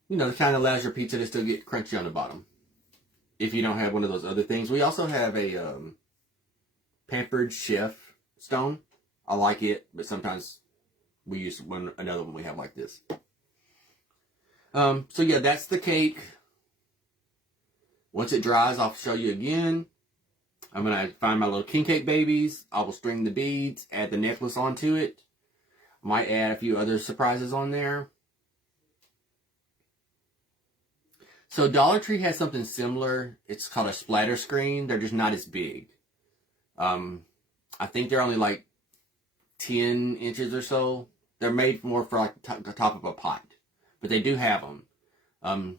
You know, the kind that allows your pizza to still get crunchy on the bottom. If you don't have one of those other things. We also have a Pampered Chef stone. I like it, but sometimes we use another one we have like this. So yeah, that's the cake. Once it dries, I'll show you again. I'm going to find my little king cake babies. I will string the beads, add the necklace onto it. Might add a few other surprises on there. So Dollar Tree has something similar. It's called a splatter screen. They're just not as big. I think they're only like 10 inches or so. They're made more for like the top of a pot. But they do have them.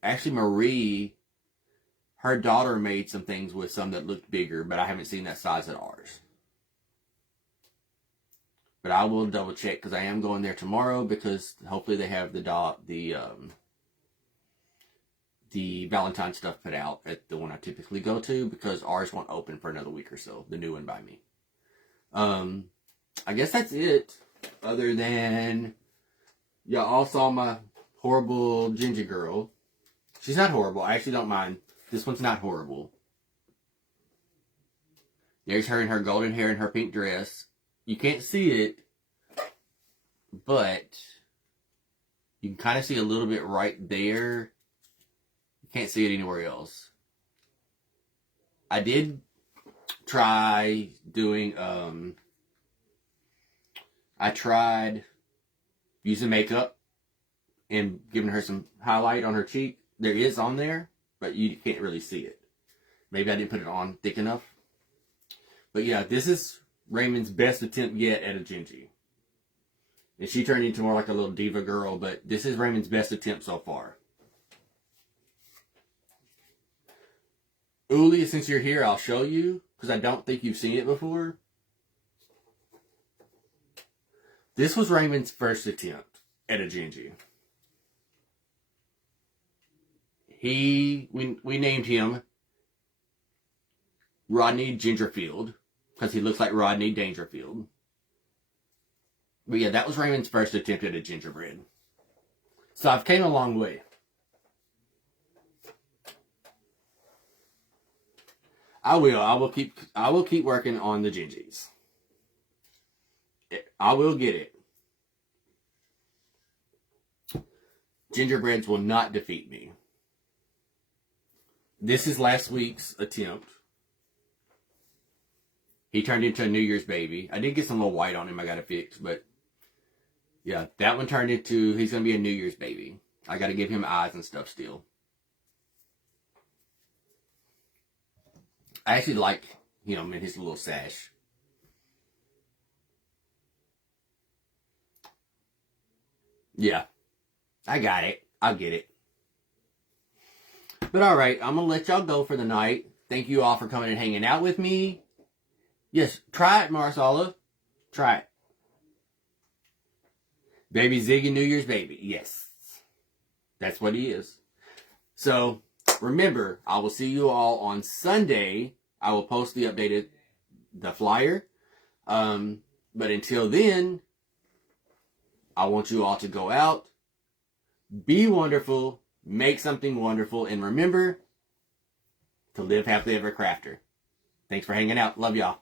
Actually, Marie, her daughter made some things with some that looked bigger, but I haven't seen that size at ours. But I will double check because I am going there tomorrow because hopefully they have the Valentine stuff put out at the one I typically go to because ours won't open for another week or so. The new one by me. I guess that's it. Other than y'all all saw my horrible ginger girl. She's not horrible. I actually don't mind. This one's not horrible. There's her in her golden hair and her pink dress. You can't see it, but you can kind of see a little bit right there. You can't see it anywhere else. I did try doing, I tried using makeup and giving her some highlight on her cheek. There is on there, but you can't really see it. Maybe I didn't put it on thick enough. But yeah, this is Raymond's best attempt yet at a Gingy. And she turned into more like a little diva girl, but this is Raymond's best attempt so far. Uli, since you're here, I'll show you, because I don't think you've seen it before. This was Raymond's first attempt at a Gingy. We named him Rodney Gingerfield, because he looks like Rodney Dangerfield. But yeah, that was Raymond's first attempt at a gingerbread. So I've came a long way. I will keep working on the Gingies. I will get it. Gingerbreads will not defeat me. This is last week's attempt. He turned into a New Year's baby. I did get some little white on him I got to fix, but yeah, that one turned into, he's going to be a New Year's baby. I got to give him eyes and stuff still. I actually like him and his little sash. Yeah, I got it. I'll get it. But alright, I'm going to let y'all go for the night. Thank you all for coming and hanging out with me. Yes, try it, Marsala. Try it. Baby Ziggy New Year's baby. Yes. That's what he is. So, remember, I will see you all on Sunday. I will post the flyer. But until then, I want you all to go out, be wonderful, make something wonderful, and remember to live happily ever after. Thanks for hanging out. Love y'all.